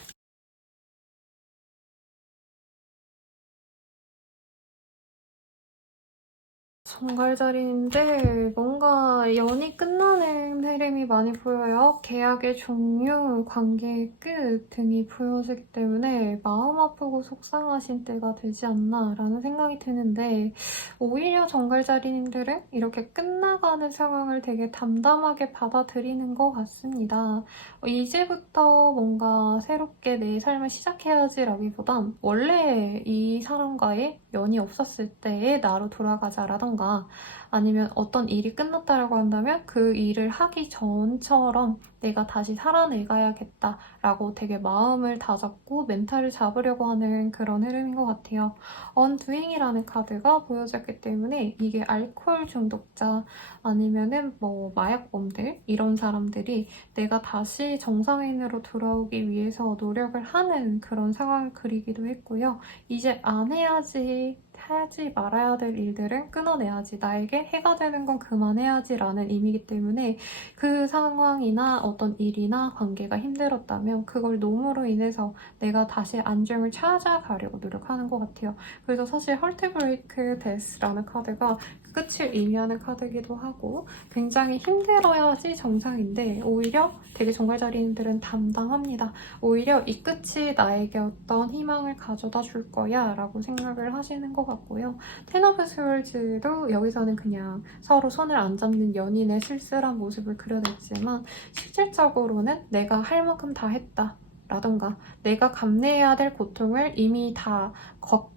정갈자리인데 뭔가 연이 끝나는 흐름이 많이 보여요. 계약의 종료, 관계의 끝 등이 보여지기 때문에 마음 아프고 속상하신 때가 되지 않나 라는 생각이 드는데 오히려 정갈자리님들은 이렇게 끝나가는 상황을 되게 담담하게 받아들이는 것 같습니다. 이제부터 뭔가 새롭게 내 삶을 시작해야지 라기보단 원래 이 사람과의 연이 없었을 때의 나로 돌아가자라던가 아니면 어떤 일이 끝났다라고 한다면 그 일을 하기 전처럼 내가 다시 살아내가야겠다라고 되게 마음을 다잡고 멘탈을 잡으려고 하는 그런 흐름인 것 같아요. 언두잉이라는 카드가 보여졌기 때문에 이게 알코올 중독자 아니면은 마약범들 이런 사람들이 내가 다시 정상인으로 돌아오기 위해서 노력을 하는 그런 상황을 그리기도 했고요. 이제 안 해야지 하지 말아야 될 일들은 끊어내야지 나에게 해가 되는 건 그만해야지 라는 의미이기 때문에 그 상황이나 어떤 일이나 관계가 힘들었다면 그걸 노무로 인해서 내가 다시 안정을 찾아가려고 노력하는 것 같아요. 그래서 사실 헐트브레이크 데스라는 카드가 끝을 의미하는 카드이기도 하고 굉장히 힘들어야지 정상인데 오히려 되게 정갈자리님들은 담담합니다. 오히려 이 끝이 나에게 어떤 희망을 가져다 줄 거야 라고 생각을 하시는 것 같고요. 텐 오브 스월즈도 여기서는 그냥 서로 손을 안 잡는 연인의 쓸쓸한 모습을 그려냈지만 실질적으로는 내가 할 만큼 다 했다. 라던가 내가 감내해야 될 고통을 이미 다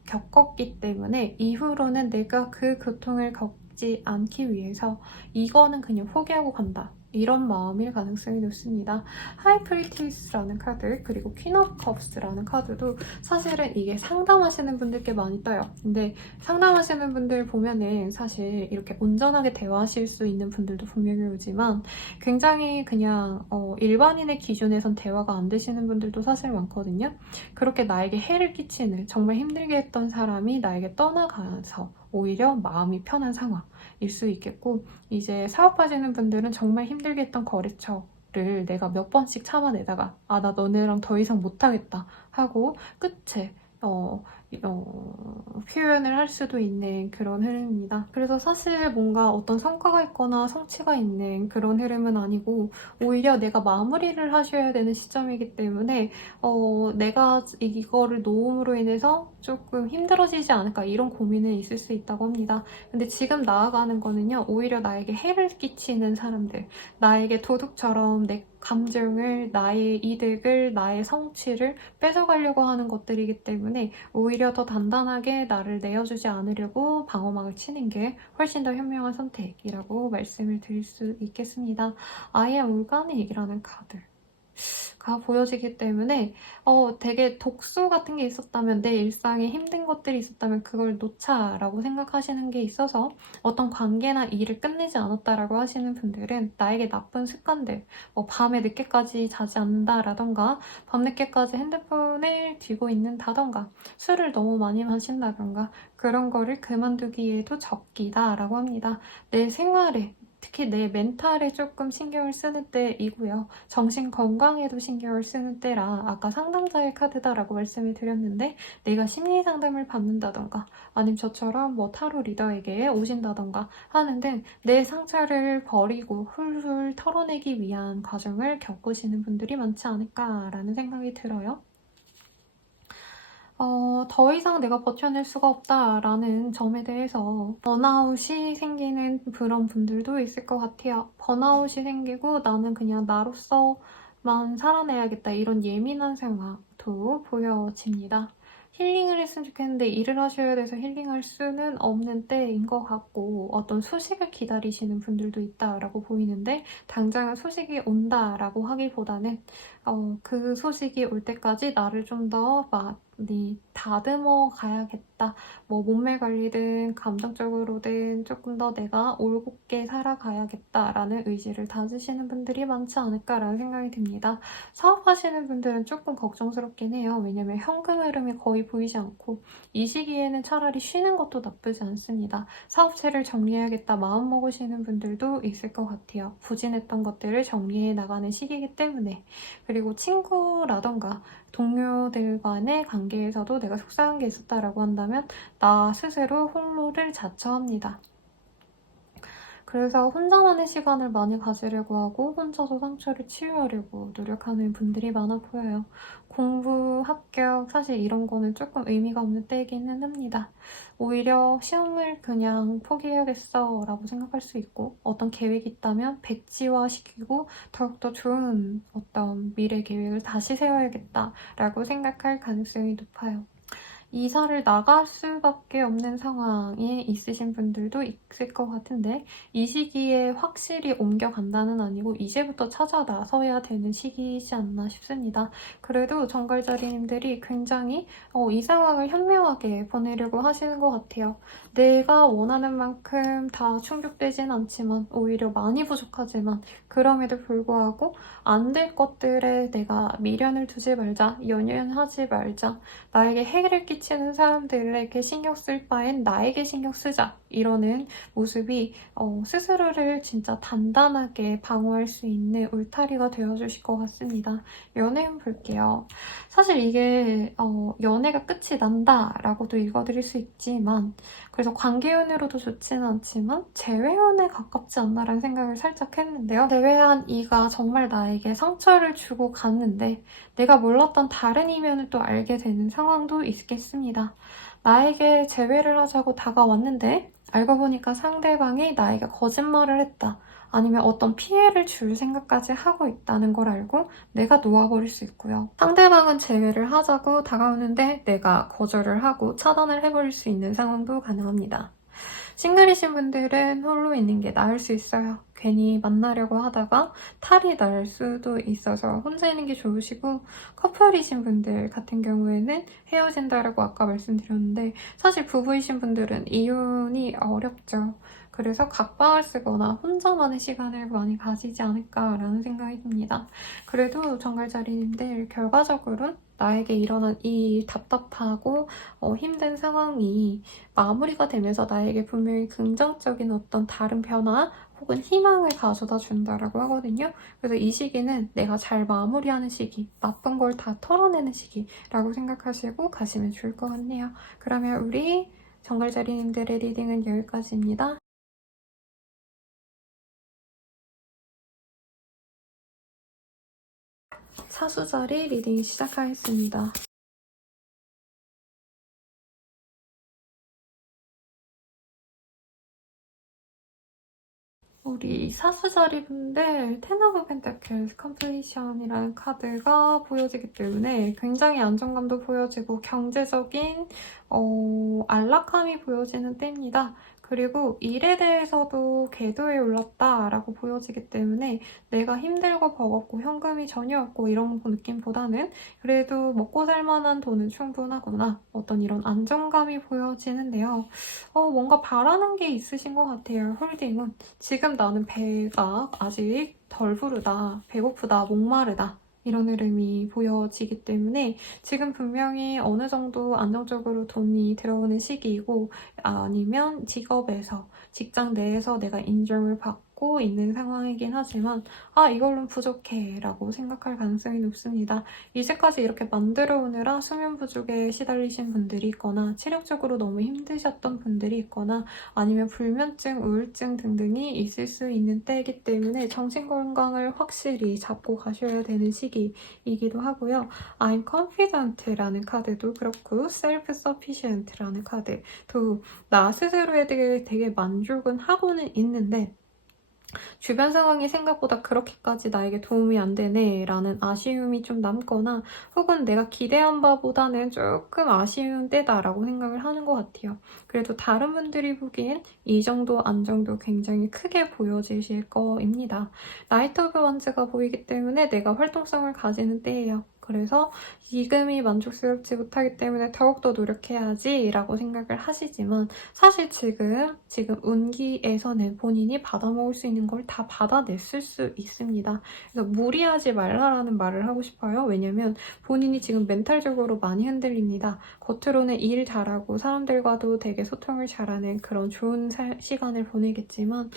겪었기 때문에 이후로는 내가 그 고통을 겪지 않기 위해서 이거는 그냥 포기하고 간다. 이런 마음일 가능성이 높습니다. 하이프리티스라는 카드, 그리고 퀸 오브 컵스라는 카드도 사실은 이게 상담하시는 분들께 많이 떠요. 근데 상담하시는 분들 보면은 사실 이렇게 온전하게 대화하실 수 있는 분들도 분명히 오지만 굉장히 그냥 일반인의 기준에선 대화가 안 되시는 분들도 사실 많거든요. 그렇게 나에게 해를 끼치는, 정말 힘들게 했던 사람이 나에게 떠나가서 오히려 마음이 편한 상황일 수 있겠고, 이제 사업하시는 분들은 정말 힘들게 했던 거래처를 내가 몇 번씩 참아내다가 나 너네랑 더 이상 못하겠다 하고 끝에 표현을 할 수도 있는 그런 흐름입니다. 그래서 사실 뭔가 어떤 성과가 있거나 성취가 있는 그런 흐름은 아니고, 오히려 내가 마무리를 하셔야 되는 시점이기 때문에 내가 이거를 놓음으로 인해서 조금 힘들어지지 않을까, 이런 고민은 있을 수 있다고 합니다. 근데 지금 나아가는 거는요, 오히려 나에게 해를 끼치는 사람들, 나에게 도둑처럼 내 감정을, 나의 이득을, 나의 성취를 뺏어가려고 하는 것들이기 때문에 오히려 더 단단하게 나를 내어주지 않으려고 방어막을 치는 게 훨씬 더 현명한 선택이라고 말씀을 드릴 수 있겠습니다. I am organic이라는 카드가 보여지기 때문에 되게 독소 같은 게 있었다면, 내 일상에 힘든 것들이 있었다면 그걸 놓자라고 생각하시는 게 있어서, 어떤 관계나 일을 끝내지 않았다라고 하시는 분들은 나에게 나쁜 습관들, 밤에 늦게까지 자지 않는다라던가, 밤늦게까지 핸드폰을 쥐고 있는다던가, 술을 너무 많이 마신다던가, 그런 거를 그만두기에도 적기다라고 합니다. 내 생활에, 특히 내 멘탈에 조금 신경을 쓰는 때이고요. 정신 건강에도 신경을 쓰는 때라, 아까 상담자의 카드다라고 말씀을 드렸는데, 내가 심리 상담을 받는다던가 아니면 저처럼 타로 리더에게 오신다던가 하는 등 내 상처를 버리고 훌훌 털어내기 위한 과정을 겪으시는 분들이 많지 않을까라는 생각이 들어요. 더 이상 내가 버텨낼 수가 없다라는 점에 대해서 번아웃이 생기는 그런 분들도 있을 것 같아요. 번아웃이 생기고 나는 그냥 나로서만 살아내야겠다, 이런 예민한 상황도 보여집니다. 힐링을 했으면 좋겠는데 일을 하셔야 돼서 힐링할 수는 없는 때인 것 같고, 어떤 소식을 기다리시는 분들도 있다라고 보이는데, 당장은 소식이 온다라고 하기보다는 그 소식이 올 때까지 나를 좀 더 많이 다듬어 가야겠다. 몸매 관리든 감정적으로든 조금 더 내가 올곧게 살아가야겠다라는 의지를 다지시는 분들이 많지 않을까라는 생각이 듭니다. 사업하시는 분들은 조금 걱정스럽긴 해요. 왜냐면 현금 흐름이 거의 보이지 않고, 이 시기에는 차라리 쉬는 것도 나쁘지 않습니다. 사업체를 정리해야겠다 마음 먹으시는 분들도 있을 것 같아요. 부진했던 것들을 정리해 나가는 시기이기 때문에. 그리고 친구라던가 동료들 간의 관계에서도 내가 속상한 게 있었다라고 한다면 나 스스로 홀로를 자처합니다. 그래서 혼자만의 시간을 많이 가지려고 하고 혼자서 상처를 치유하려고 노력하는 분들이 많아 보여요. 공부, 합격, 사실 이런 거는 조금 의미가 없는 때이기는 합니다. 오히려 시험을 그냥 포기해야겠어 라고 생각할 수 있고, 어떤 계획이 있다면 백지화시키고 더욱더 좋은 어떤 미래 계획을 다시 세워야겠다 라고 생각할 가능성이 높아요. 이사를 나갈 수밖에 없는 상황에 있으신 분들도 있을 것 같은데, 이 시기에 확실히 옮겨간다는 아니고 이제부터 찾아 나서야 되는 시기이지 않나 싶습니다. 그래도 정갈자리님들이 굉장히 이 상황을 현명하게 보내려고 하시는 것 같아요. 내가 원하는 만큼 다 충족되진 않지만, 오히려 많이 부족하지만 그럼에도 불구하고 안 될 것들에 내가 미련을 두지 말자, 연연하지 말자, 나에게 해를 끼치는 사람들에게 신경 쓸 바엔 나에게 신경 쓰자, 이러는 모습이 스스로를 진짜 단단하게 방어할 수 있는 울타리가 되어주실 것 같습니다. 연애운 볼게요. 사실 이게 연애가 끝이 난다라고도 읽어드릴 수 있지만, 그래서 관계연애로도 좋지는 않지만 재회연애에 가깝지 않나라는 생각을 살짝 했는데요. 재회한 이가 정말 나에게 상처를 주고 갔는데 내가 몰랐던 다른 이면을 또 알게 되는 상황도 있겠습니다. 나에게 재회를 하자고 다가왔는데 알고 보니까 상대방이 나에게 거짓말을 했다, 아니면 어떤 피해를 줄 생각까지 하고 있다는 걸 알고 내가 놓아버릴 수 있고요. 상대방은 재회를 하자고 다가오는데 내가 거절을 하고 차단을 해버릴 수 있는 상황도 가능합니다. 싱글이신 분들은 홀로 있는 게 나을 수 있어요. 괜히 만나려고 하다가 탈이 날 수도 있어서 혼자 있는 게 좋으시고, 커플이신 분들 같은 경우에는 헤어진다라고 아까 말씀드렸는데, 사실 부부이신 분들은 이혼이 어렵죠. 그래서 각방을 쓰거나 혼자만의 시간을 많이 가지지 않을까라는 생각이 듭니다. 그래도 정갈자리님들, 결과적으로 나에게 일어난 이 답답하고 힘든 상황이 마무리가 되면서 나에게 분명히 긍정적인 어떤 다른 변화 혹은 희망을 가져다 준다라고 하거든요. 그래서 이 시기는 내가 잘 마무리하는 시기, 나쁜 걸 다 털어내는 시기라고 생각하시고 가시면 좋을 것 같네요. 그러면 우리 정갈자리님들의 리딩은 여기까지입니다. 사수자리 리딩 시작하겠습니다. 우리 사수자리 분들 텐 오브 펜타클스 컴플리션이라는 카드가 보여지기 때문에 굉장히 안정감도 보여지고 경제적인 안락함이 보여지는 때입니다. 그리고 일에 대해서도 궤도에 올랐다라고 보여지기 때문에 내가 힘들고 버겁고 현금이 전혀 없고 이런 느낌보다는 그래도 먹고 살 만한 돈은 충분하구나, 어떤 이런 안정감이 보여지는데요. 뭔가 바라는 게 있으신 것 같아요, 홀딩은. 지금 나는 배가 아직 덜 부르다, 배고프다, 목마르다, 이런 흐름이 보여지기 때문에 지금 분명히 어느 정도 안정적으로 돈이 들어오는 시기이고, 아니면 직업에서, 직장 내에서 내가 인정을 받고 있는 상황이긴 하지만 이걸로는 부족해 라고 생각할 가능성이 높습니다. 이제까지 이렇게 만들어 오느라 수면 부족에 시달리신 분들이 있거나 체력적으로 너무 힘드셨던 분들이 있거나 아니면 불면증, 우울증 등등이 있을 수 있는 때이기 때문에 정신건강을 확실히 잡고 가셔야 되는 시기이기도 하고요. I'm confident라는 카드도 그렇고 self-sufficient라는 카드도 나 스스로에 대해 되게 만족은 하고는 있는데 주변 상황이 생각보다 그렇게까지 나에게 도움이 안 되네 라는 아쉬움이 좀 남거나 혹은 내가 기대한 바보다는 조금 아쉬운 때다라고 생각을 하는 것 같아요. 그래도 다른 분들이 보기엔 이 정도 안정도 굉장히 크게 보여지실 거입니다. 나이트 오브 원즈가 보이기 때문에 내가 활동성을 가지는 때예요. 그래서 지금이 만족스럽지 못하기 때문에 더욱더 노력해야지 라고 생각을 하시지만 사실 지금 운기에서는 본인이 받아먹을 수 있는 걸 다 받아냈을 수 있습니다. 그래서 무리하지 말라라는 말을 하고 싶어요. 왜냐면 본인이 지금 멘탈적으로 많이 흔들립니다. 겉으로는 일 잘하고 사람들과도 되게 소통을 잘하는 그런 좋은 시간을 보내겠지만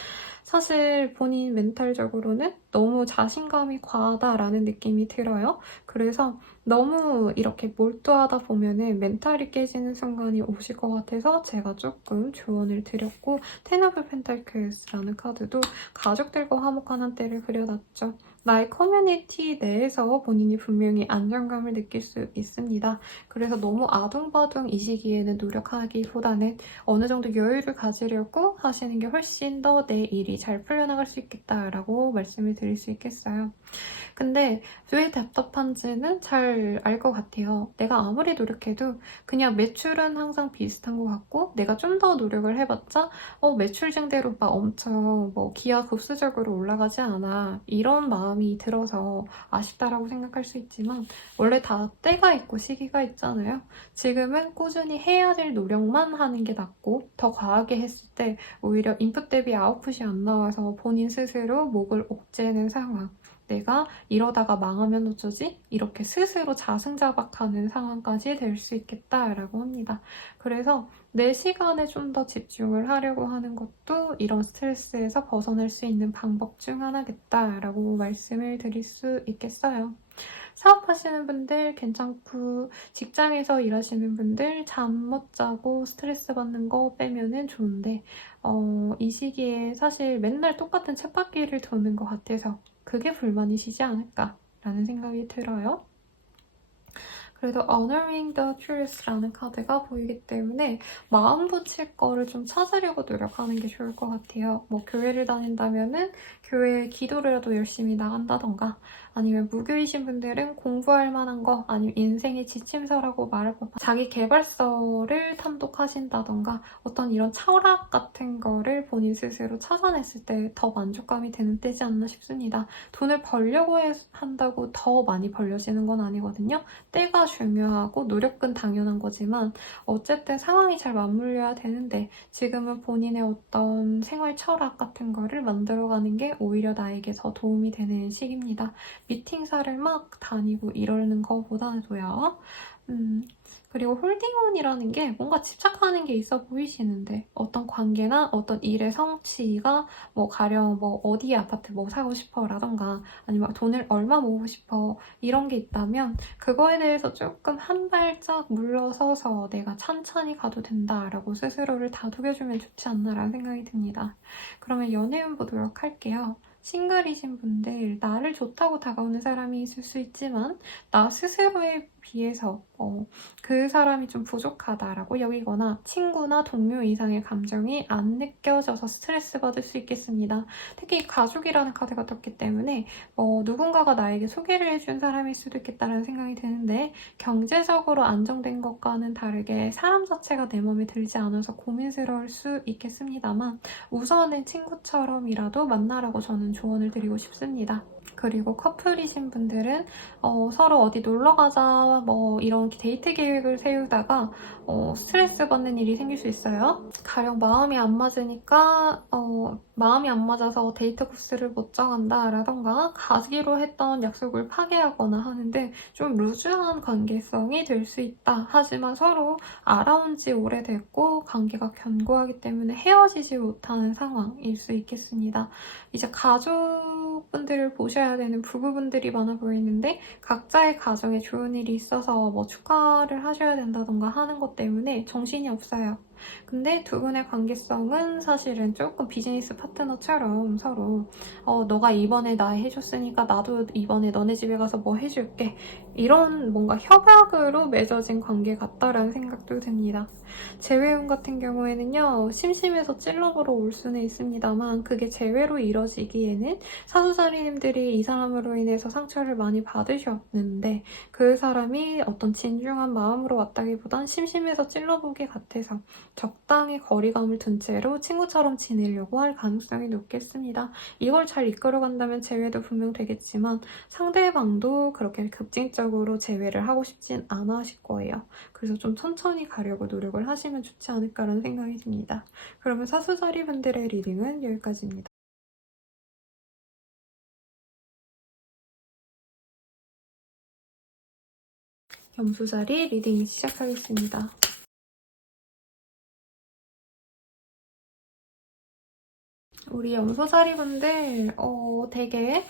사실 본인 멘탈적으로는 너무 자신감이 과하다라는 느낌이 들어요. 그래서 너무 이렇게 몰두하다 보면은 멘탈이 깨지는 순간이 오실 것 같아서 제가 조금 조언을 드렸고, 텐 오브 펜타클스라는 카드도 가족들과 화목한 때를 그려놨죠. 나의 커뮤니티 내에서 본인이 분명히 안정감을 느낄 수 있습니다. 그래서 너무 아둥바둥 이 시기에는 노력하기보다는 어느 정도 여유를 가지려고 하시는 게 훨씬 더 내 일이 잘 풀려나갈 수 있겠다라고 말씀을 드릴 수 있겠어요. 근데 왜 답답한지는 잘 알 것 같아요. 내가 아무리 노력해도 그냥 매출은 항상 비슷한 것 같고 내가 좀 더 노력을 해봤자 매출 증대로 막 엄청 기하급수적으로 올라가지 않아. 이런 마음이 들어서 아쉽다라고 생각할 수 있지만 원래 다 때가 있고 시기가 있잖아요. 지금은 꾸준히 해야 될 노력만 하는 게 낫고 더 과하게 했을 때 오히려 인풋 대비 아웃풋이 안 나와서 본인 스스로 목을 옥죄는 상황. 내가 이러다가 망하면 어쩌지? 이렇게 스스로 자승자박하는 상황까지 될 수 있겠다라고 합니다. 그래서 내 시간에 좀 더 집중을 하려고 하는 것도 이런 스트레스에서 벗어날 수 있는 방법 중 하나겠다라고 말씀을 드릴 수 있겠어요. 사업하시는 분들 괜찮고 직장에서 일하시는 분들 잠 못 자고 스트레스 받는 거 빼면은 좋은데 이 시기에 사실 맨날 똑같은 쳇바퀴를 도는 것 같아서 그게 불만이시지 않을까라는 생각이 들어요. 그래도 Honoring the Truth라는 카드가 보이기 때문에 마음 붙일 거를 좀 찾으려고 노력하는 게 좋을 것 같아요. 뭐 교회를 다닌다면은 교회에 기도라도 열심히 나간다던가, 아니면 무교이신 분들은 공부할 만한 거, 아니면 인생의 지침서라고 말할 법한 자기 개발서를 탐독하신다던가, 어떤 이런 철학 같은 거를 본인 스스로 찾아냈을 때 더 만족감이 드는 때지 않나 싶습니다. 돈을 벌려고 한다고 더 많이 벌려지는 건 아니거든요. 때가 중요하고 노력은 당연한 거지만 어쨌든 상황이 잘 맞물려야 되는데, 지금은 본인의 어떤 생활 철학 같은 거를 만들어가는 게 오히려 나에게 더 도움이 되는 시기입니다. 미팅사를 막 다니고 이러는 거보다도요. 그리고 홀딩온이라는 게 뭔가 집착하는 게 있어 보이시는데, 어떤 관계나 어떤 일의 성취가 뭐 가령 뭐 어디 아파트 뭐 사고 싶어 라던가, 아니면 돈을 얼마 모으고 싶어 이런 게 있다면 그거에 대해서 조금 한 발짝 물러서서 내가 천천히 가도 된다라고 스스로를 다독여주면 좋지 않나라는 생각이 듭니다. 그러면 연애운 보도록 할게요. 싱글이신 분들, 나를 좋다고 다가오는 사람이 있을 수 있지만 나 스스로에 비해서 그 사람이 좀 부족하다라고 여기거나 친구나 동료 이상의 감정이 안 느껴져서 스트레스 받을 수 있겠습니다. 특히 가족이라는 카드가 떴기 때문에 누군가가 나에게 소개를 해준 사람일 수도 있겠다는 생각이 드는데, 경제적으로 안정된 것과는 다르게 사람 자체가 내 마음에 들지 않아서 고민스러울 수 있겠습니다만 우선은 친구처럼이라도 만나라고 저는 조언을 드리고 싶습니다. 그리고 커플이신 분들은 서로 어디 놀러 가자 뭐 이런 데이트 계획을 세우다가 스트레스 받는 일이 생길 수 있어요. 가령 마음이 안 맞으니까 마음이 안 맞아서 데이트 코스를 못 정한다 라던가, 가기로 했던 약속을 파기하거나 하는데 좀 루즈한 관계성이 될 수 있다. 하지만 서로 알아온 지 오래됐고 관계가 견고하기 때문에 헤어지지 못하는 상황일 수 있겠습니다. 이제 가족분들을 보셔야 되는 부부분들이 많아 보이는데, 각자의 가정에 좋은 일이 있어서 뭐 축하를 하셔야 된다던가 하는 것 때문에 정신이 없어요. 근데 두 분의 관계성은 사실은 조금 비즈니스 파트너처럼 서로 너가 이번에 나 해줬으니까 나도 이번에 너네 집에 가서 뭐 해줄게, 이런 뭔가 협약으로 맺어진 관계 같다라는 생각도 듭니다. 재회운 같은 경우에는요, 심심해서 찔러보러 올 수는 있습니다만 그게 재회로 이뤄지기에는 사수자리님들이 이 사람으로 인해서 상처를 많이 받으셨는데, 그 사람이 어떤 진중한 마음으로 왔다기보단 심심해서 찔러보기 같아서 적당히 거리감을 둔 채로 친구처럼 지내려고 할 가능성이 높겠습니다. 이걸 잘 이끌어간다면 재회도 분명 되겠지만 상대방도 그렇게 급진적으로 재회를 하고 싶진 않아 하실 거예요. 그래서 좀 천천히 가려고 노력을 하시면 좋지 않을까라는 생각이 듭니다. 그러면 사수자리 분들의 리딩은 여기까지입니다. 염소자리 리딩 시작하겠습니다. 우리 염소자리분들 되게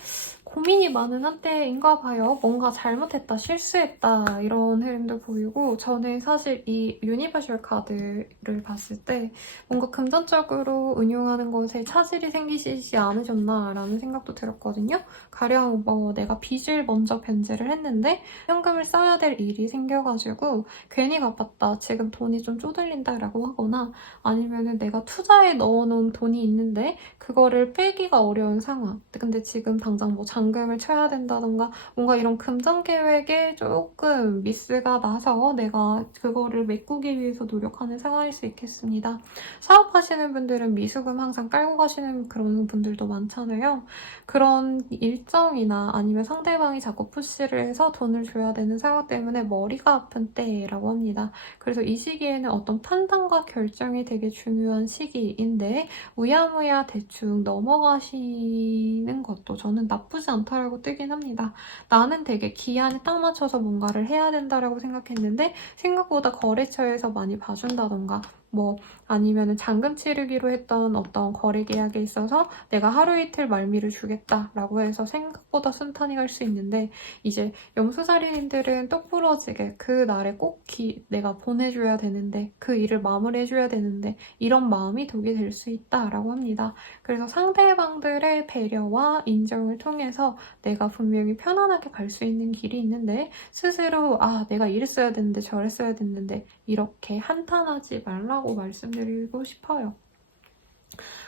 고민이 많은 한때인가 봐요. 뭔가 잘못했다, 실수했다 이런 흐름도 보이고, 저는 사실 이 유니버셜 카드를 봤을 때 뭔가 금전적으로 운용하는 것에 차질이 생기시지 않으셨나라는 생각도 들었거든요. 가령 내가 빚을 먼저 변제를 했는데 현금을 써야 될 일이 생겨가지고 괜히 갚았다, 지금 돈이 좀 쪼들린다라고 하거나, 아니면은 내가 투자에 넣어놓은 돈이 있는데 그거를 빼기가 어려운 상황. 근데 지금 당장 뭐 잔금을 쳐야 된다던가 뭔가 이런 금전 계획에 조금 미스가 나서 내가 그거를 메꾸기 위해서 노력하는 상황일 수 있겠습니다. 사업하시는 분들은 미수금 항상 깔고 가시는 그런 분들도 많잖아요. 그런 일정이나 아니면 상대방이 자꾸 푸시를 해서 돈을 줘야 되는 상황 때문에 머리가 아픈 때라고 합니다. 그래서 이 시기에는 어떤 판단과 결정이 되게 중요한 시기인데 우야무야 대충 넘어가시는 것도 저는 나쁘지 않다라고 뜨긴 합니다. 나는 되게 기한에 딱 맞춰서 뭔가를 해야 된다라고 생각했는데 생각보다 거래처에서 많이 봐준다던가 뭐 아니면은 잔금 치르기로 했던 어떤 거래 계약에 있어서 내가 하루 이틀 말미를 주겠다라고 해서 생각보다 순탄히 갈 수 있는데, 이제 염소살인들은 똑부러지게 그 날에 꼭 내가 보내줘야 되는데, 그 일을 마무리해줘야 되는데, 이런 마음이 독이 될 수 있다라고 합니다. 그래서 상대방들의 배려와 인정을 통해서 내가 분명히 편안하게 갈 수 있는 길이 있는데, 스스로 내가 이랬어야 됐는데 저랬어야 됐는데 이렇게 한탄하지 말라고 말씀드리고 싶어요.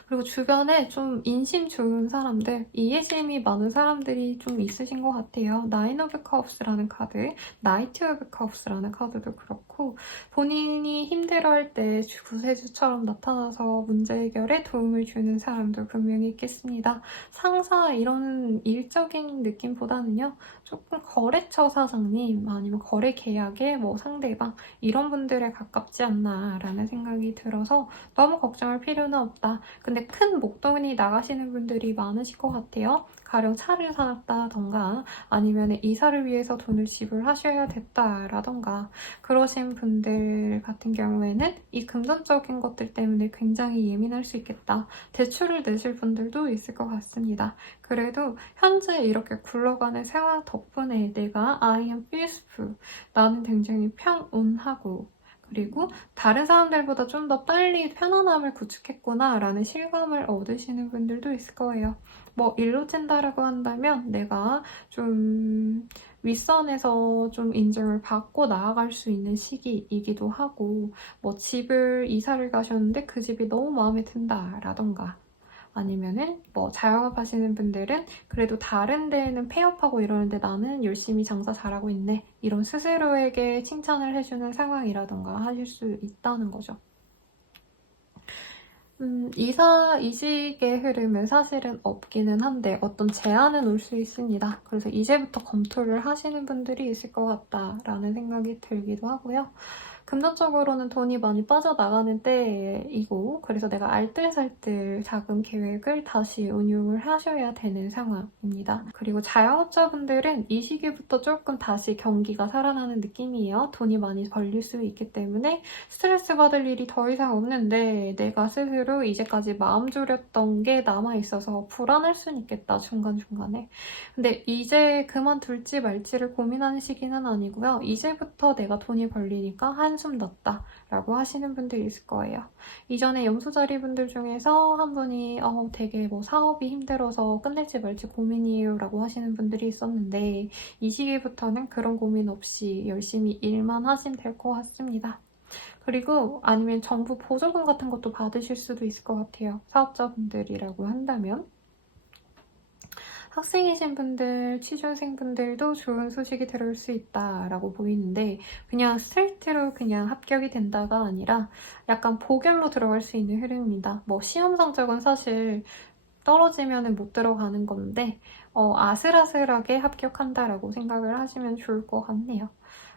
그리고 주변에 좀 인심 좋은 사람들, 이해심이 많은 사람들이 좀 있으신 것 같아요. 나인 오브 컵스라는 카드, 나이트 오브 컵스라는 카드도 그렇고, 본인이 힘들어할 때 구세주처럼 나타나서 문제 해결에 도움을 주는 사람도 분명히 있겠습니다. 상사 이런 일적인 느낌보다는요, 조금 거래처 사장님 아니면 거래 계약의 뭐 상대방 이런 분들에 가깝지 않나라는 생각이 들어서 너무 걱정할 필요는 없다. 근데 큰 목돈이 나가시는 분들이 많으실 것 같아요. 가령 차를 사놨다던가 아니면 이사를 위해서 돈을 지불하셔야 됐다라던가 그러신 분들 같은 경우에는 이 금전적인 것들 때문에 굉장히 예민할 수 있겠다. 대출을 내실 분들도 있을 것 같습니다. 그래도 현재 이렇게 굴러가는 생활 덕분에 내가 I am peaceful, 나는 굉장히 평온하고 그리고 다른 사람들보다 좀 더 빨리 편안함을 구축했구나 라는 실감을 얻으시는 분들도 있을 거예요. 뭐 일로 찐다라고 한다면 내가 좀 윗선에서 좀 인정을 받고 나아갈 수 있는 시기이기도 하고, 뭐 집을 이사를 가셨는데 그 집이 너무 마음에 든다라던가 아니면은 뭐 자영업하시는 분들은 그래도 다른 데는 폐업하고 이러는데 나는 열심히 장사 잘하고 있네, 이런 스스로에게 칭찬을 해주는 상황이라던가 하실 수 있다는 거죠. 이직의 흐름은 사실은 없기는 한데 어떤 제한은 올 수 있습니다. 그래서 이제부터 검토를 하시는 분들이 있을 것 같다라는 생각이 들기도 하고요. 금전적으로는 돈이 많이 빠져나가는 때이고, 그래서 내가 알뜰살뜰 자금 계획을 다시 운용을 하셔야 되는 상황입니다. 그리고 자영업자분들은 이 시기부터 조금 다시 경기가 살아나는 느낌이에요. 돈이 많이 벌릴 수 있기 때문에 스트레스 받을 일이 더 이상 없는데 내가 스스로 이제까지 마음 졸였던 게 남아있어서 불안할 수는 있겠다, 중간중간에. 근데 이제 그만둘지 말지를 고민하는 시기는 아니고요. 이제부터 내가 돈이 벌리니까 한숨 났다 라고 하시는 분들이 있을 거예요. 이전에 염소자리 분들 중에서 한 분이 되게 뭐 사업이 힘들어서 끝낼지 말지 고민이에요 라고 하시는 분들이 있었는데, 이 시기부터는 그런 고민 없이 열심히 일만 하시면 될 것 같습니다. 그리고 아니면 정부 보조금 같은 것도 받으실 수도 있을 것 같아요. 사업자분들이라고 한다면. 학생이신 분들, 취준생분들도 좋은 소식이 들어올 수 있다라고 보이는데, 그냥 스트레이트로 그냥 합격이 된다가 아니라 약간 보결로 들어갈 수 있는 흐름입니다. 뭐 시험 성적은 사실 떨어지면 못 들어가는 건데 아슬아슬하게 합격한다라고 생각을 하시면 좋을 것 같네요.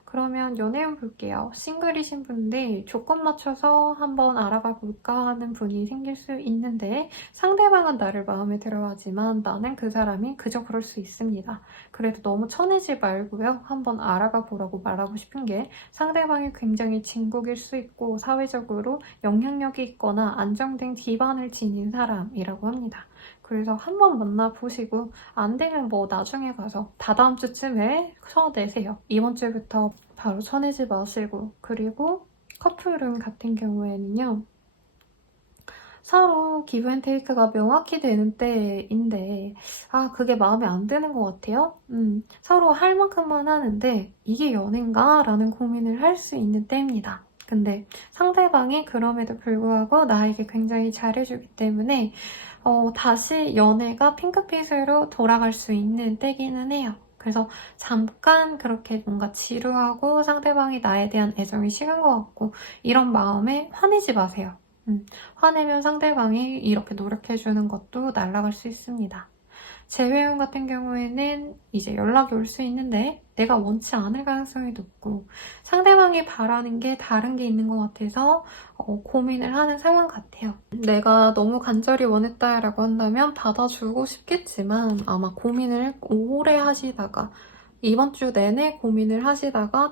그러면 연애운 볼게요. 싱글이신 분인데 조건 맞춰서 한번 알아가 볼까 하는 분이 생길 수 있는데, 상대방은 나를 마음에 들어하지만 나는 그 사람이 그저 그럴 수 있습니다. 그래도 너무 쳐내지 말고요. 한번 알아가 보라고 말하고 싶은 게, 상대방이 굉장히 진국일 수 있고 사회적으로 영향력이 있거나 안정된 기반을 지닌 사람이라고 합니다. 그래서 한번 만나보시고 안 되면 뭐 나중에 가서 다다음 주쯤에 쳐내세요. 이번 주부터 바로 쳐내지 마시고. 그리고 커플룸 같은 경우에는요, 서로 기브앤테이크가 명확히 되는 때인데 그게 마음에 안 드는 것 같아요. 서로 할 만큼만 하는데 이게 연애인가? 라는 고민을 할 수 있는 때입니다. 근데 상대방이 그럼에도 불구하고 나에게 굉장히 잘해주기 때문에 다시 연애가 핑크빛으로 돌아갈 수 있는 때기는 해요. 그래서 잠깐 그렇게 뭔가 지루하고 상대방이 나에 대한 애정이 식은 것 같고 이런 마음에 화내지 마세요. 화내면 상대방이 이렇게 노력해주는 것도 날아갈 수 있습니다. 재회원 같은 경우에는 이제 연락이 올 수 있는데 내가 원치 않을 가능성이 높고, 상대방이 바라는 게 다른 게 있는 것 같아서 고민을 하는 상황 같아요. 내가 너무 간절히 원했다라고 한다면 받아주고 싶겠지만 아마 고민을 오래 하시다가 이번 주 내내 고민을 하시다가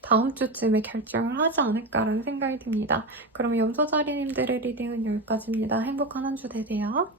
다음 주쯤에 결정을 하지 않을까라는 생각이 듭니다. 그럼 염소자리님들의 리딩은 여기까지입니다. 행복한 한 주 되세요.